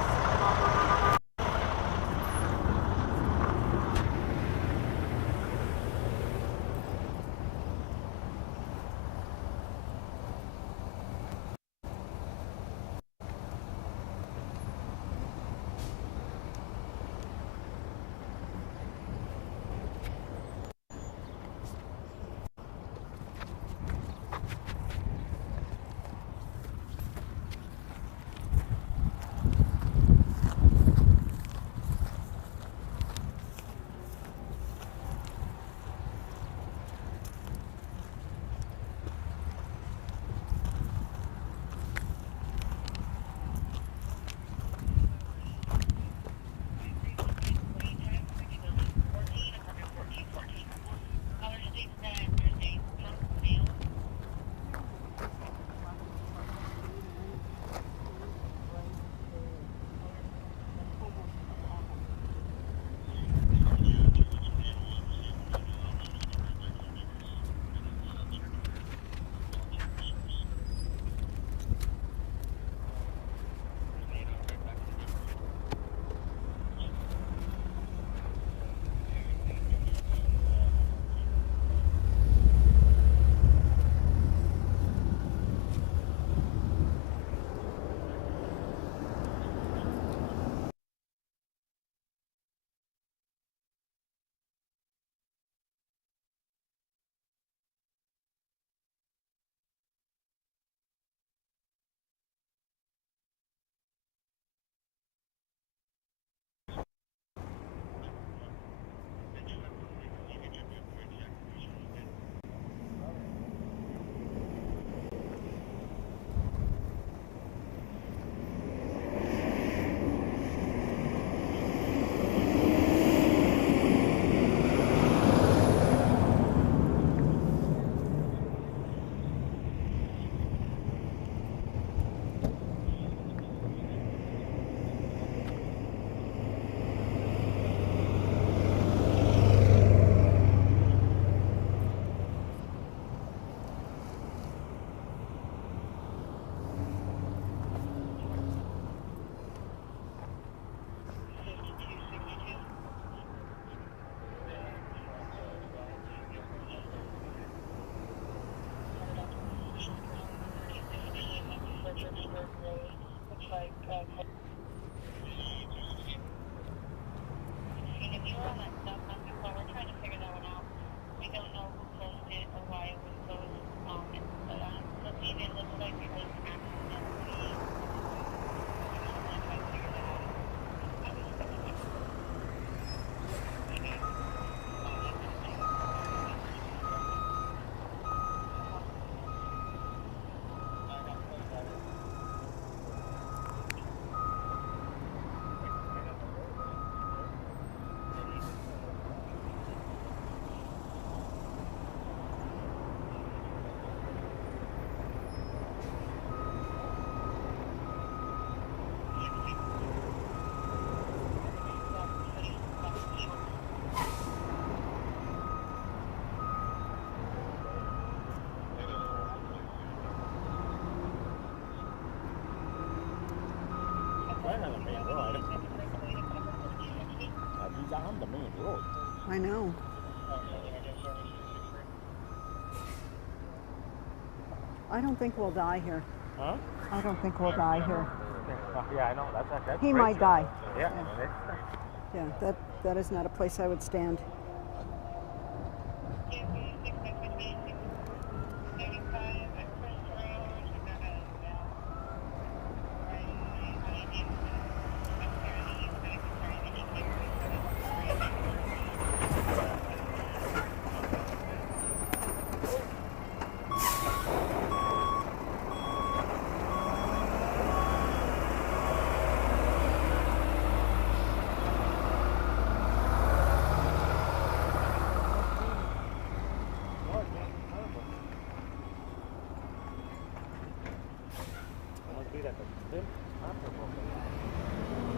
main road. These are on the main road. I know. I don't think we'll die here. Huh? I don't think we'll die here. Yeah, I know. That's He great. might die. Yeah. Yeah, that is not a place I would stand. Must be that the limp after broken.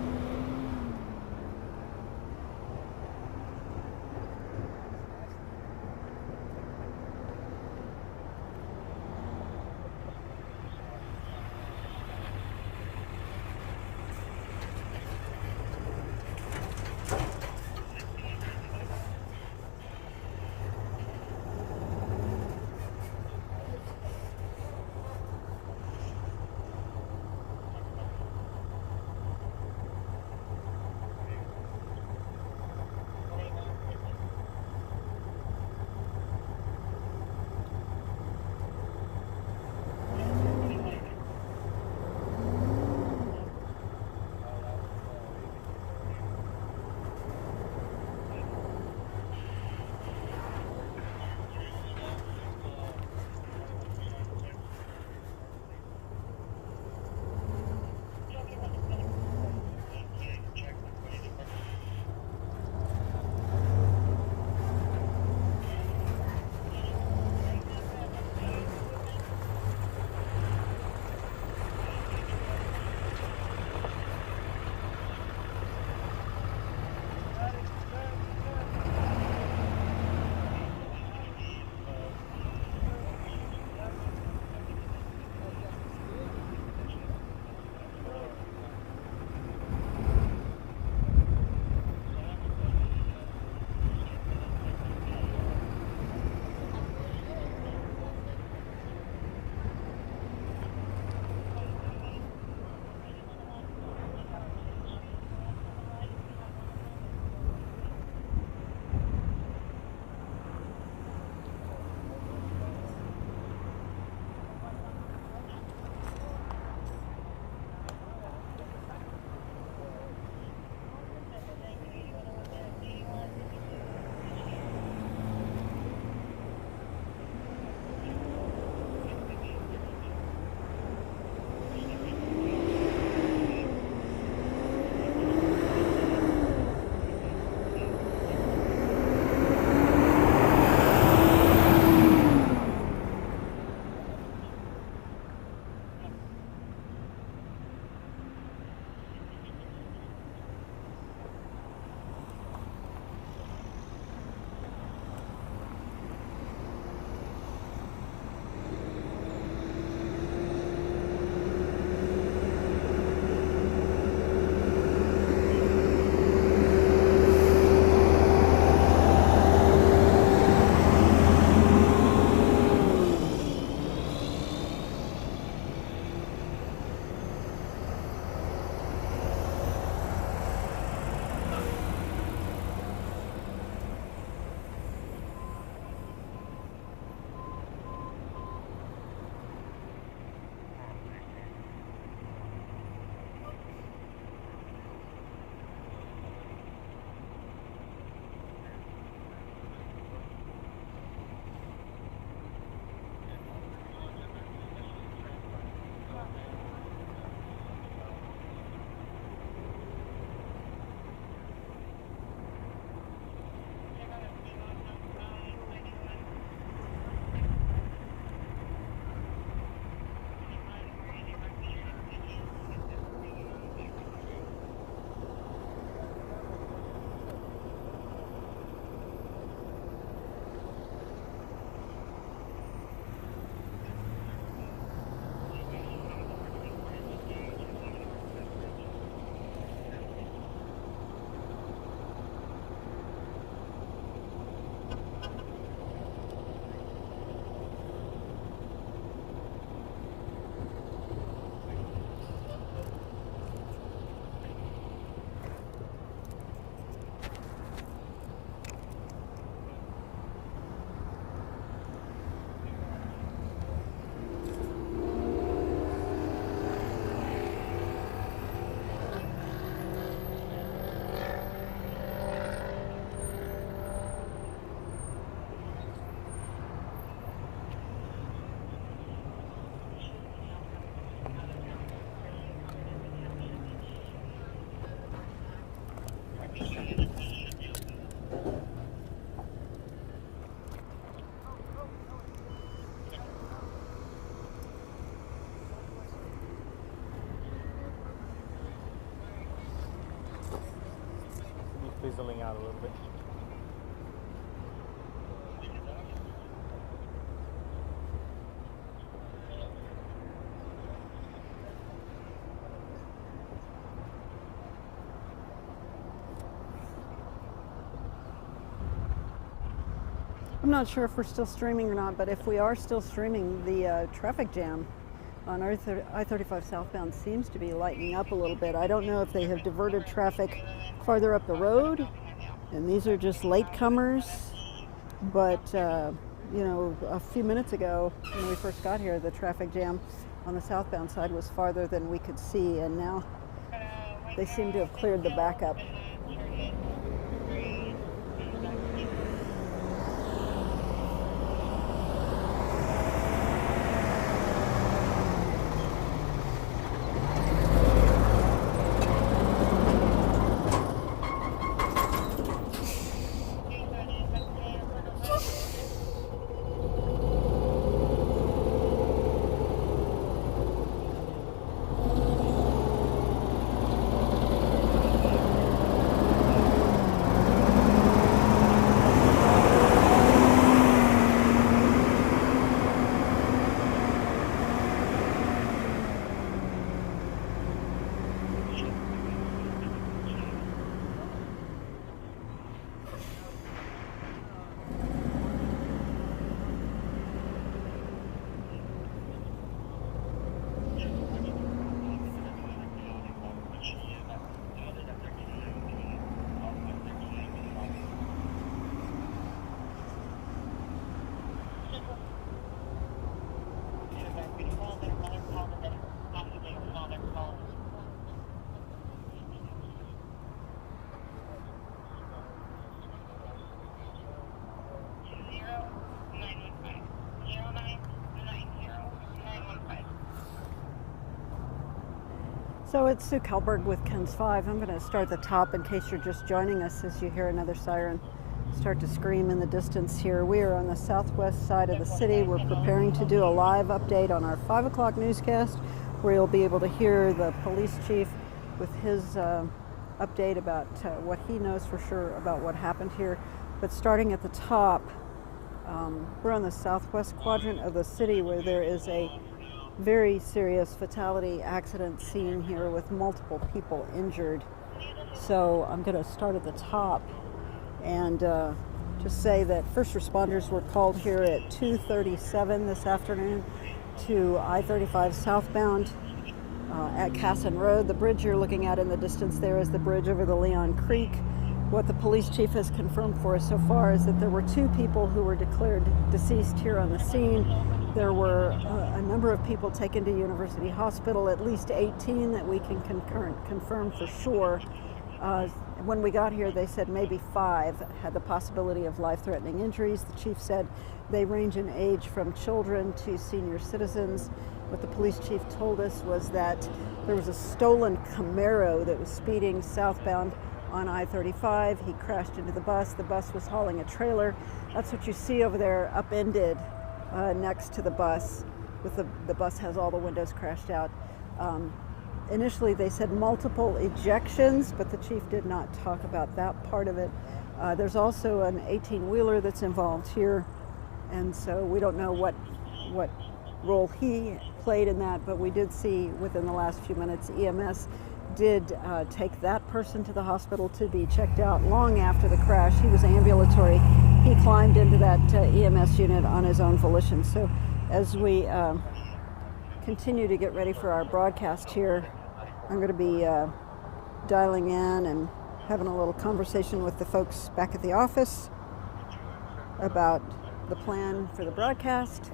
fizzling out a little bit. I'm not sure if we're still streaming or not, but if we are still streaming, the traffic jam on I-35 southbound seems to be lightening up a little bit. I don't know if they have diverted traffic farther up the road, and these are just latecomers, but you know, a few minutes ago when we first got here, the traffic jam on the southbound side was farther than we could see, and now they seem to have cleared the backup. So it's Sue Kalberg with KENS 5. I'm going to start at the top in case you're just joining us as you hear another siren start to scream in the distance here. We are on the southwest side of the city. We're preparing to do a live update on our 5 o'clock newscast where you'll be able to hear the police chief with his update about what he knows for sure about what happened here. But starting at the top, we're on the southwest quadrant of the city where there is a very serious fatality accident scene here with multiple people injured. So I'm going to start at the top and just say that first responders were called here at 2:37 this afternoon to I-35 southbound at Casson Road. The bridge you're looking at in the distance there is the bridge over the Leon Creek. What the police chief has confirmed for us so far is that there were 2 people who were declared deceased here on the scene. There were a number of people taken to University Hospital, at least 18 that we can confirm for sure. When we got here, they said maybe 5 had the possibility of life-threatening injuries. The chief said they range in age from children to senior citizens. What the police chief told us was that there was a stolen Camaro that was speeding southbound on I-35. He crashed into the bus. The bus was hauling a trailer. That's what you see over there, upended next to the bus. With the bus has all the windows crashed out. Initially, they said multiple ejections, but the chief did not talk about that part of it. There's also an 18-wheeler that's involved here, and so we don't know what role he played in that, but we did see within the last few minutes EMS did take that person to the hospital to be checked out long after the crash. He was ambulatory. He climbed into that EMS unit on his own volition. So as we continue to get ready for our broadcast here, I'm going to be dialing in and having a little conversation with the folks back at the office about the plan for the broadcast,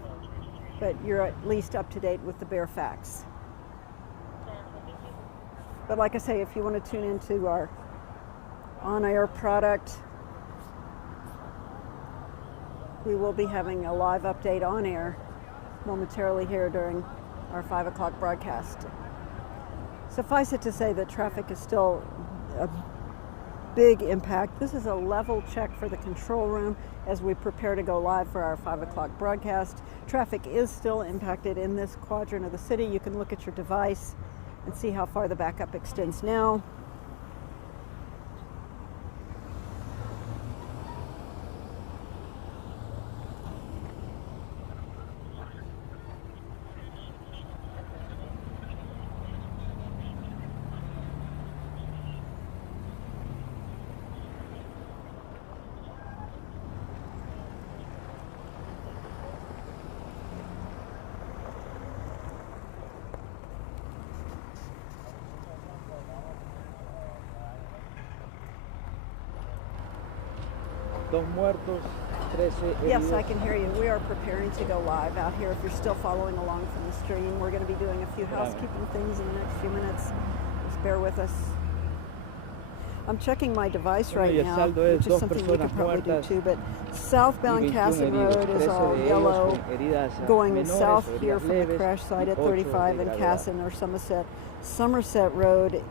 but you're at least up to date with the bare facts. But like I say, if you want to tune into our on-air product, we will be having a live update on air momentarily here during our 5 o'clock broadcast. Suffice it to say that traffic is still a big impact. This is a level check for the control room as we prepare to go live for our 5 o'clock broadcast. Traffic is still impacted in this quadrant of the city. You can look at your device and see how far the backup extends now. 2 muertos, 13 Yes, heridos. I can hear you. We are preparing to go live out here. If you're still following along from the stream, we're going to be doing a few housekeeping things in the next few minutes. Just bear with us. I'm checking my device Bueno, y right el now, saldo es which is 2 something we could personas probably do muertas too, but y southbound 21 Cassin heridos, Road is 13 all de ellos yellow, con heridas going menores south o here heridas from the leves crash site y at 8 35 de in gravedad. Cassin or Somerset. Somerset Road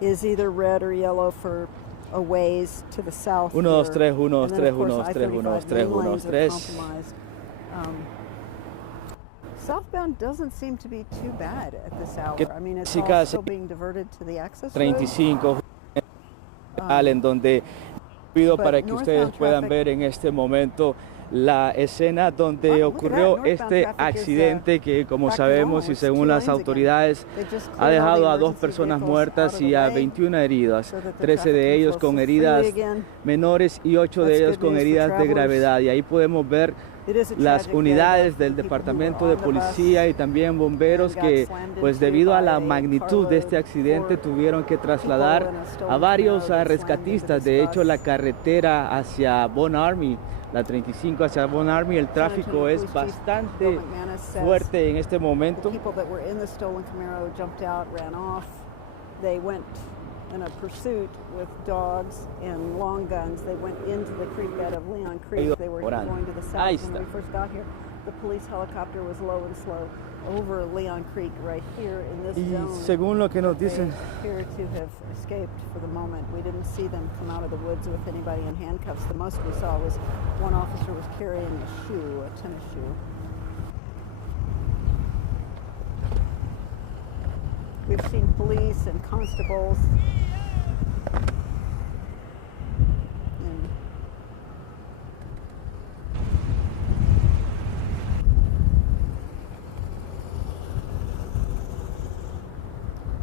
is either red or yellow for a ways to the south 1, here. 2, 3, 1, 2, And then, 3, of course, 1, 2, 3, 1, 2, I-35 3, main 1, 2, lanes are 3. compromised. Southbound doesn't seem to be too bad at this hour. I mean, it's all still being diverted to the access road. 35 en donde pido para que ustedes puedan ver en este momento la escena donde ocurrió este accidente que, como sabemos y según las autoridades, ha dejado a 2 personas muertas y a 21 heridas, 13 de ellos con heridas menores y 8 de ellos con heridas de gravedad. Y ahí podemos ver las unidades del departamento de policía y también bomberos que, pues debido a la magnitud de este accidente, tuvieron que trasladar a varios rescatistas. De hecho, la carretera hacia Bon Army, la 35 hacia Bon Army, el tráfico es bastante fuerte en este momento. In a pursuit with dogs and long guns. They went into the creek bed of Leon Creek. They were going to the south. When we first got here, the police helicopter was low and slow over Leon Creek right here in this zone. Según lo que nos dicen, they appear to have escaped for the moment. We didn't see them come out of the woods with anybody in handcuffs. The most we saw was one officer was carrying a shoe, a tennis shoe. We've seen police and constables.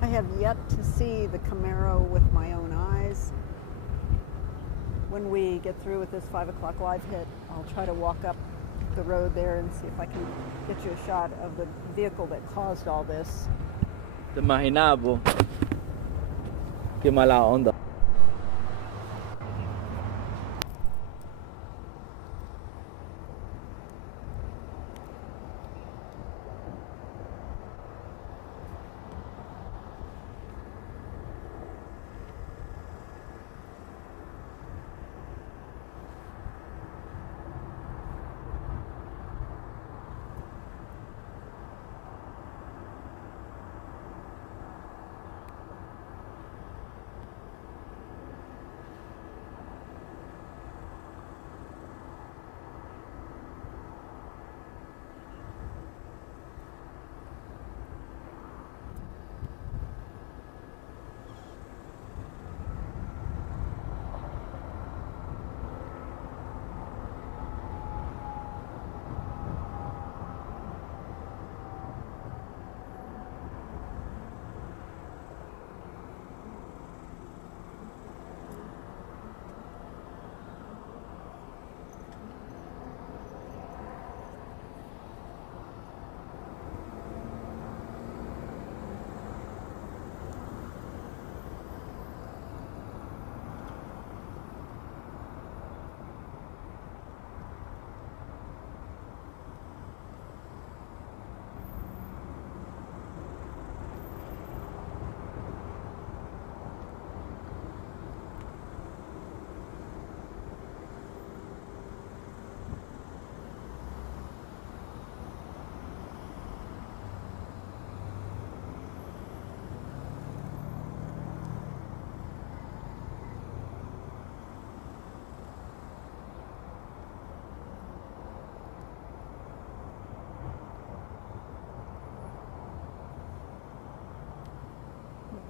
I have yet to see the Camaro with my own eyes. When we get through with this 5 o'clock live hit, I'll try to walk up the road there and see if I can get you a shot of the vehicle that caused all this. Te imaginaba, qué mala onda.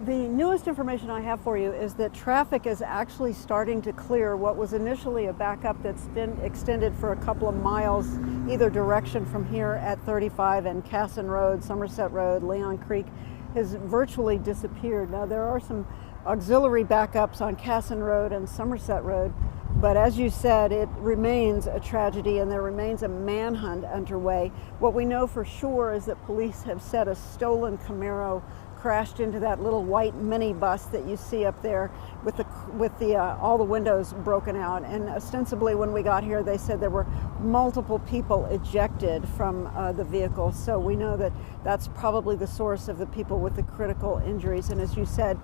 The newest information I have for you is that traffic is actually starting to clear what was initially a backup that's been extended for a couple of miles either direction from here at 35 and Cassin Road, Somerset Road, Leon Creek has virtually disappeared. Now there are some auxiliary backups on Cassin Road and Somerset Road, but as you said, it remains a tragedy and there remains a manhunt underway. What we know for sure is that police have said a stolen Camaro crashed into that little white minibus that you see up there with the all the windows broken out. And ostensibly, when we got here, they said there were multiple people ejected from the vehicle. So we know that that's probably the source of the people with the critical injuries. And as you said,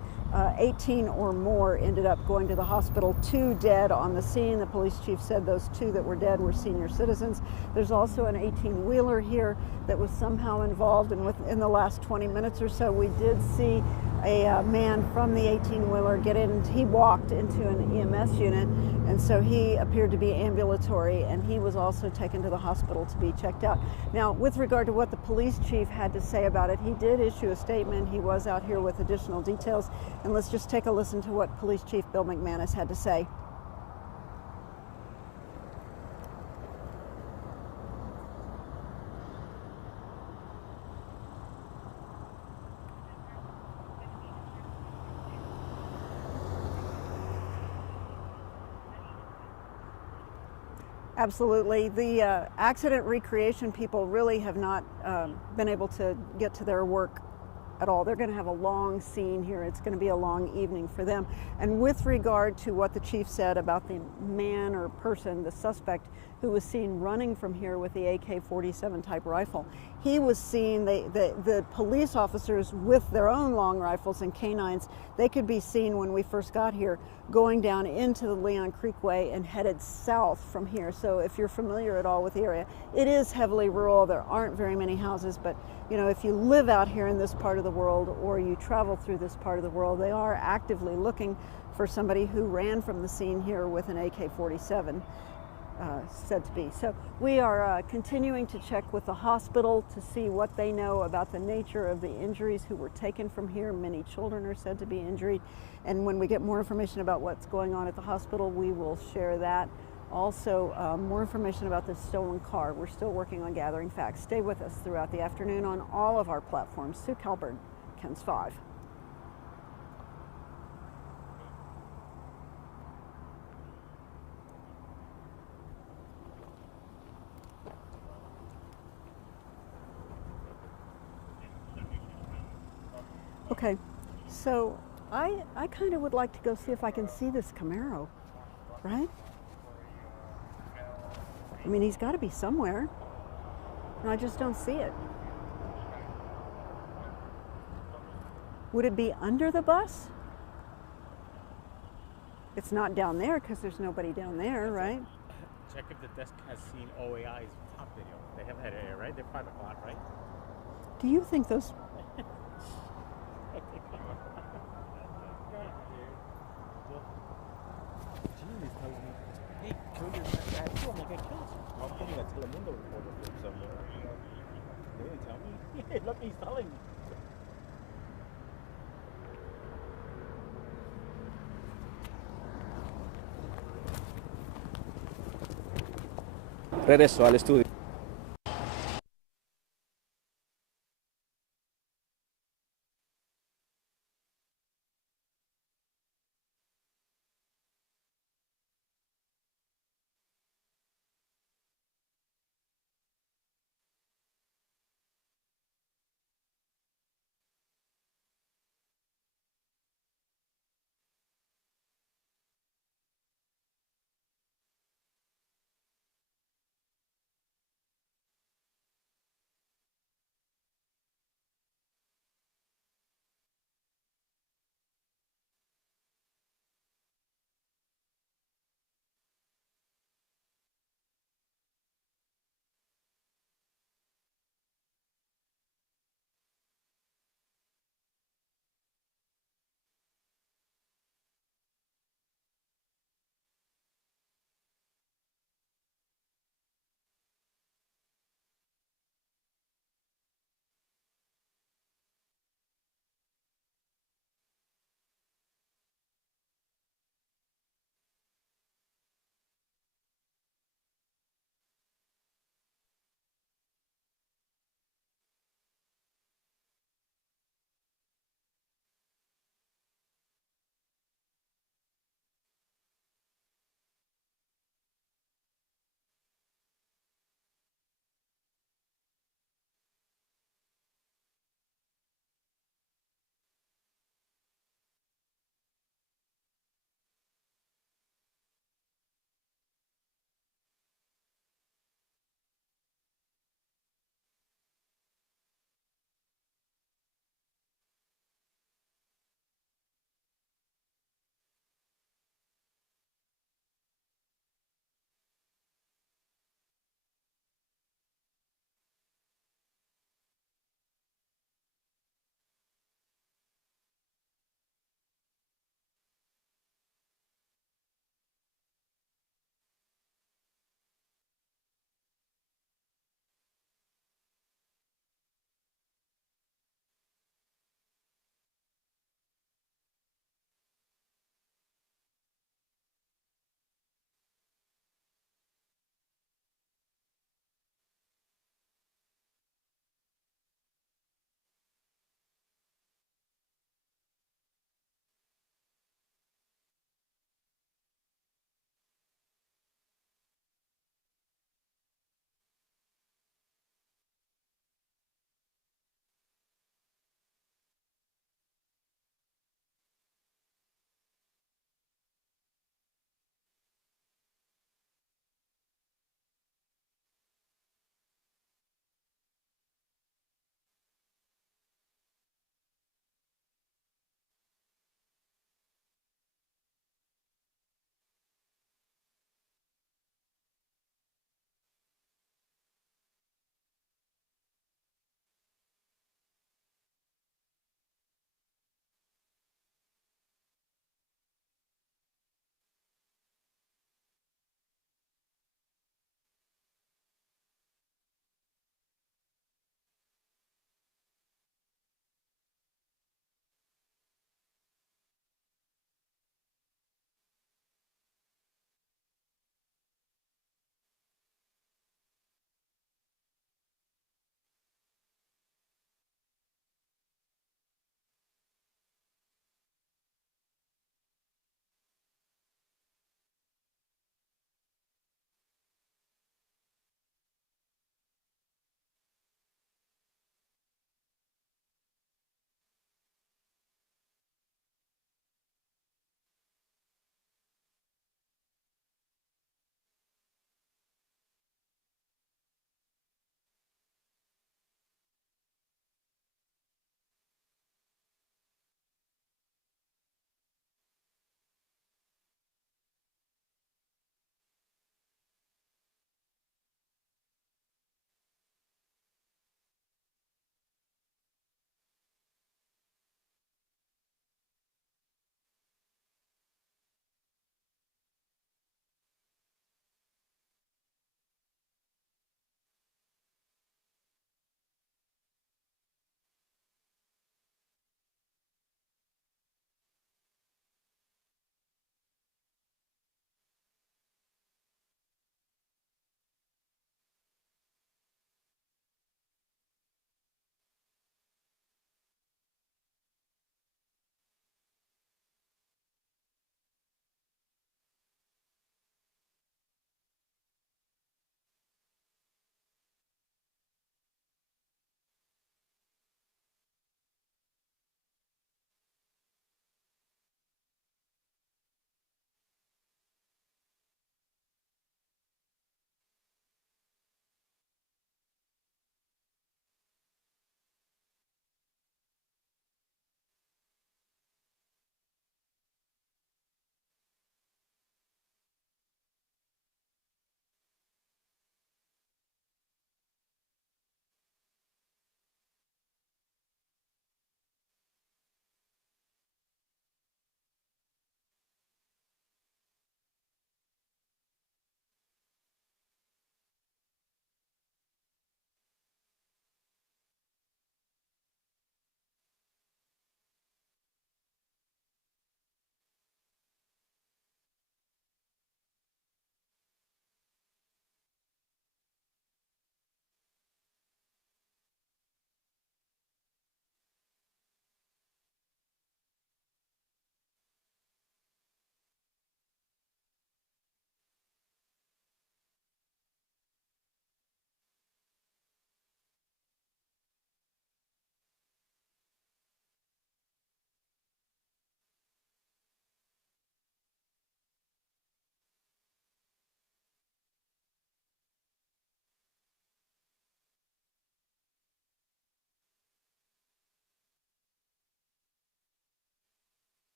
18 or more ended up going to the hospital. 2 dead on the scene. The police chief said those 2 that were dead were senior citizens. There's also an 18-wheeler here that was somehow involved, and within the last 20 minutes or so, we did see a man from the 18-wheeler get in. He walked into an EMS unit, and so he appeared to be ambulatory, and he was also taken to the hospital to be checked out. Now, with regard to what the police chief had to say about it, he did issue a statement. He was out here with additional details, and let's just take a listen to what Police Chief Bill McManis had to say. Absolutely. The accident recreation people really have not been able to get to their work at all. They're going to have a long scene here. It's going to be a long evening for them. And with regard to what the chief said about the man or person, the suspect who was seen running from here with the AK-47 type rifle, he was seen, the police officers with their own long rifles and canines, they could be seen when we first got here going down into the Leon Creekway and headed south from here. So if you're familiar at all with the area, it is heavily rural. There aren't very many houses, but you know, if you live out here in this part of the world or you travel through this part of the world, they are actively looking for somebody who ran from the scene here with an AK-47. Said to be. So we are continuing to check with the hospital to see what they know about the nature of the injuries who were taken from here. Many children are said to be injured. And when we get more information about what's going on at the hospital, we will share that. Also, more information about this stolen car. We're still working on gathering facts. Stay with us throughout the afternoon on all of our platforms. Sue Calburn, KENS 5. Okay, so I kind of would like to go see if I can see this Camaro, right? I mean, he's got to be somewhere, and I just don't see it. Would it be under the bus? It's not down there because there's nobody down there, right? Check if the desk has seen OAI's top video. They have had it, right? They're 5 o'clock, right? Do you think those... Gene is telling me, hey, kill your guy too. I'm like, I killed you. I'm putting a Telemundo reporter from somewhere. They didn't tell me. Look, he's telling me. Regreso al estudio.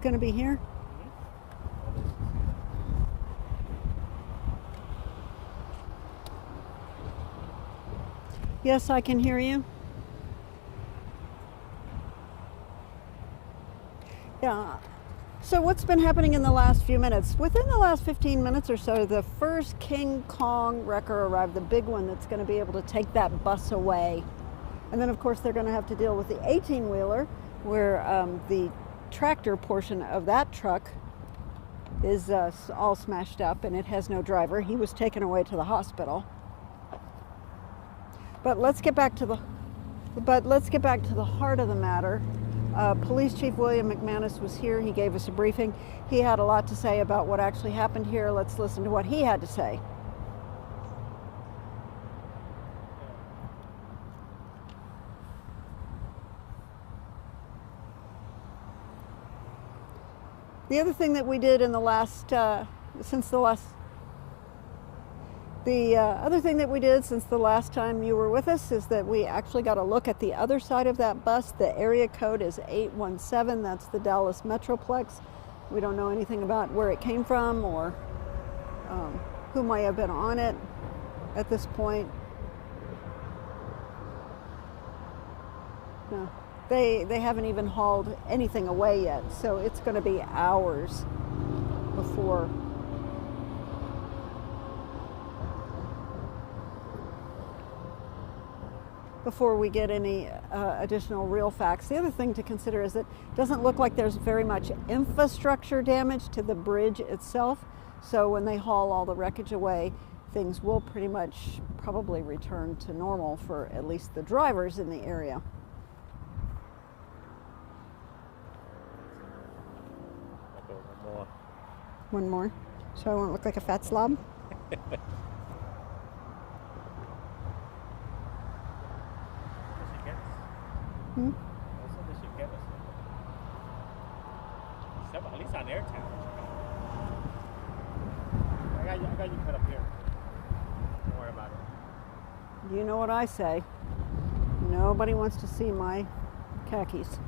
It's going to be here? Yes, I can hear you. Yeah. So what's been happening in the last few minutes? Within the last 15 minutes or so, the first King Kong wrecker arrived, the big one that's going to be able to take that bus away. And then, of course, they're going to have to deal with the 18-wheeler, where the tractor portion of that truck is all smashed up and it has no driver. He was taken away to the hospital. But let's get back to the heart of the matter. Police Chief William McManis was here. He gave us a briefing. He had a lot to say about what actually happened here. Let's listen to what he had to say. The other thing that we did in the last, the other thing that we did since the last time you were with us is that we actually got a look at the other side of that bus. The area code is 817. That's the Dallas Metroplex. We don't know anything about where it came from or who might have been on it at this point. No, they haven't even hauled anything away yet, so it's going to be hours before we get any additional real facts. The other thing to consider is that it doesn't look like there's very much infrastructure damage to the bridge itself. So when they haul all the wreckage away, things will pretty much probably return to normal for at least the drivers in the area. One more, so I won't look like a fat slob. Also, they should get us. At least on Airtown. I got you cut up here. Don't worry about it. You know what I say. Nobody wants to see my khakis.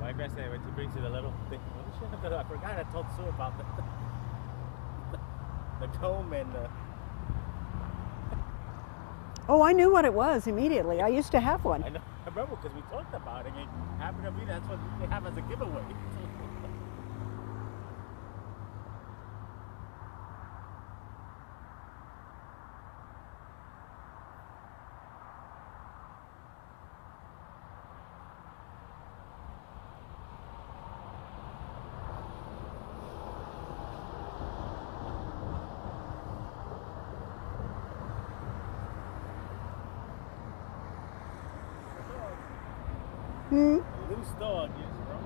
My wife yesterday when she brings you the little thing. I forgot I told Sue about the comb and the... Oh, I knew what it was immediately. I used to have one. I know. I remember because we talked about it. It happened to me. That's what they have as a giveaway. Loose dog is wrong.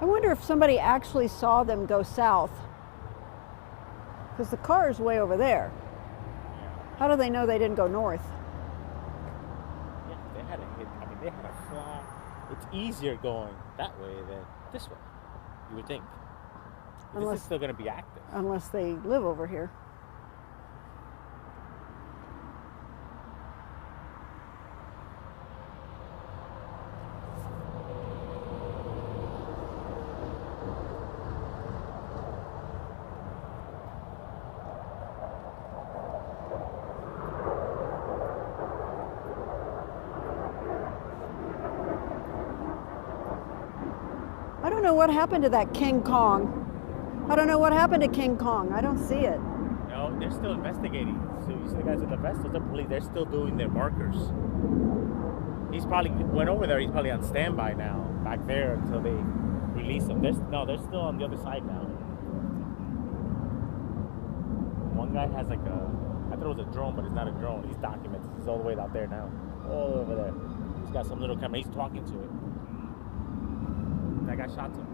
I wonder if somebody actually saw them go south. Because the car is way over there. How do they know they didn't go north? Yeah, they had a hit. I mean, they had a fly. It's easier going that way than this way, you would think. But this is still going to be active. Unless they live over here. I don't know what happened to that King Kong. I don't know what happened to King Kong. I don't see it. No, they're still investigating. So you see the guys with the vests, those are police. They're still doing their markers. He's probably went over there. He's probably on standby now, back there until they release him. They're still on the other side now. One guy has like I thought it was a drone, but it's not a drone. He's documented. He's all the way out there now, all over there. He's got some little camera. He's talking to it. That guy shot him.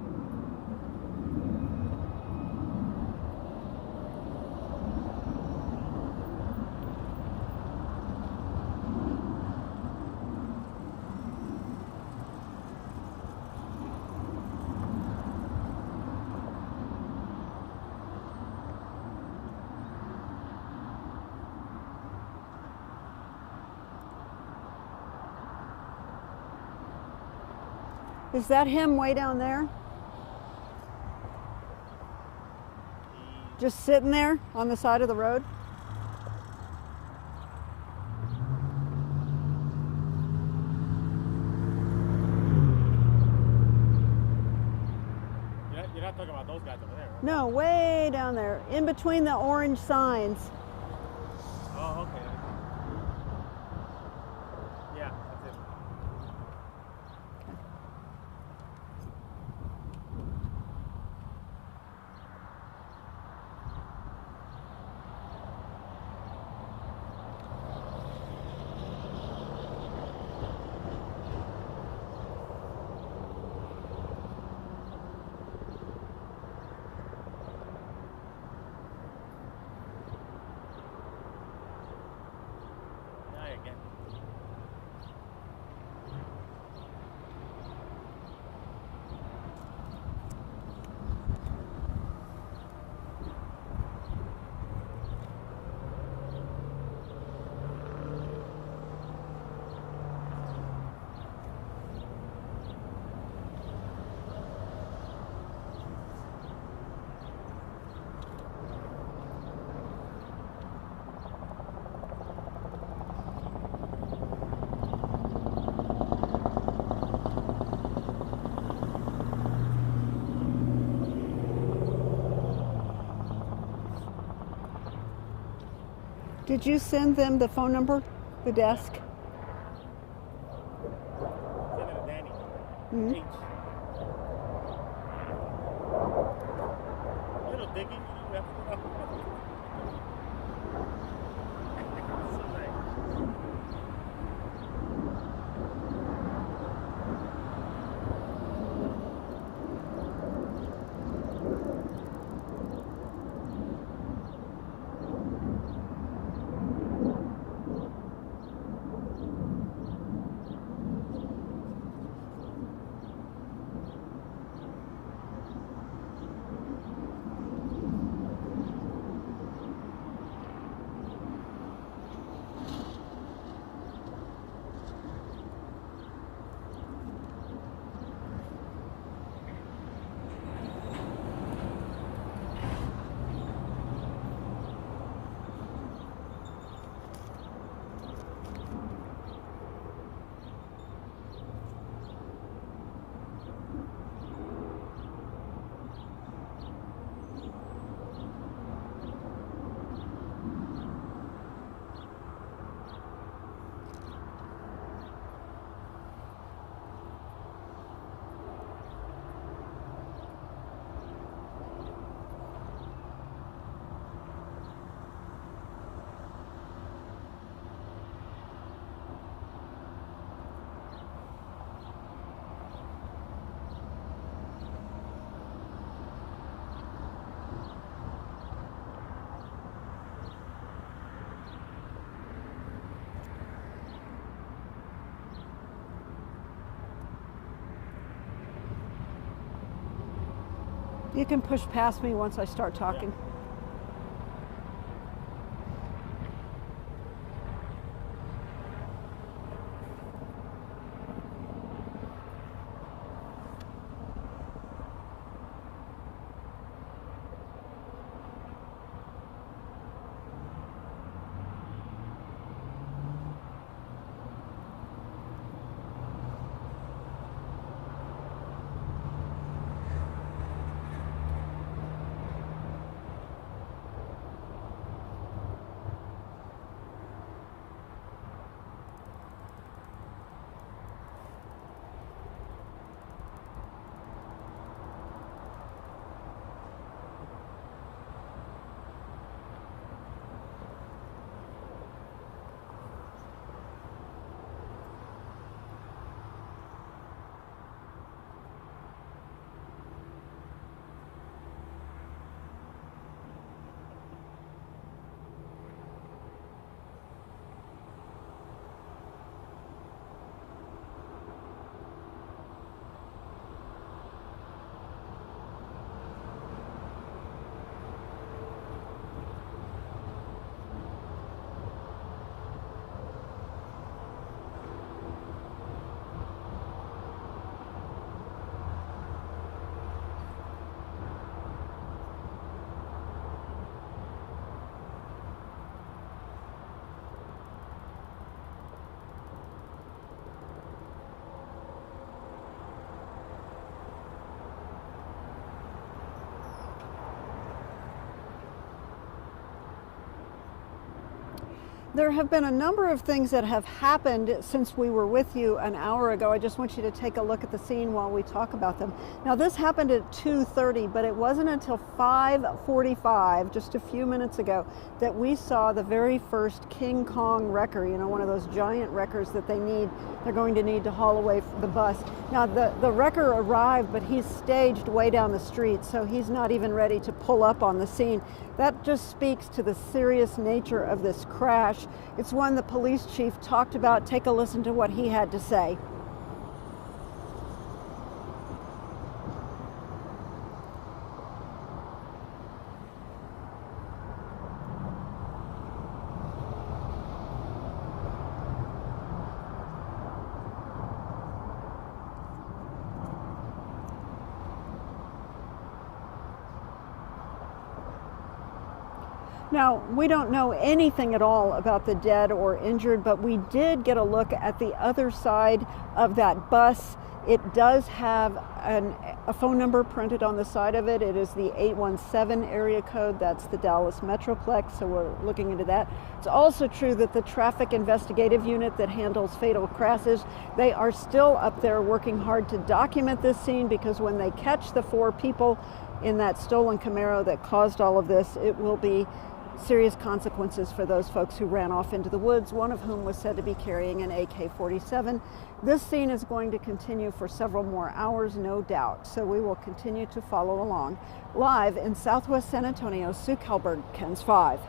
Is that him way down there? Just sitting there on the side of the road? You're not talking about those guys over there, right? No, way down there, in between the orange signs. Oh, okay. Yeah, that's it. Again. Did you send them the phone number, the desk? Send it to Danny. Mhm. H. Little Diggy, you have to know. You can push past me once I start talking. There have been a number of things that have happened since we were with you an hour ago. I just want you to take a look at the scene while we talk about them. Now, this happened at 2:30, but it wasn't until 5:45, just a few minutes ago, that we saw the very first King Kong wrecker, you know, one of those giant wreckers that they're going to need to haul away the bus. Now, the wrecker arrived, but he's staged way down the street, so he's not even ready to pull up on the scene. That just speaks to the serious nature of this crash. It's one the police chief talked about. Take a listen to what he had to say. Now, we don't know anything at all about the dead or injured, but we did get a look at the other side of that bus. It does have a phone number printed on the side of it. It is the 817 area code. That's the Dallas Metroplex, so we're looking into that. It's also true that the traffic investigative unit that handles fatal crashes, they are still up there working hard to document this scene, because when they catch the 4 people in that stolen Camaro that caused all of this, it will be serious consequences for those folks who ran off into the woods, one of whom was said to be carrying an AK-47. This scene is going to continue for several more hours, no doubt, so we will continue to follow along. Live in Southwest San Antonio, Sue Kalberg, KENS 5.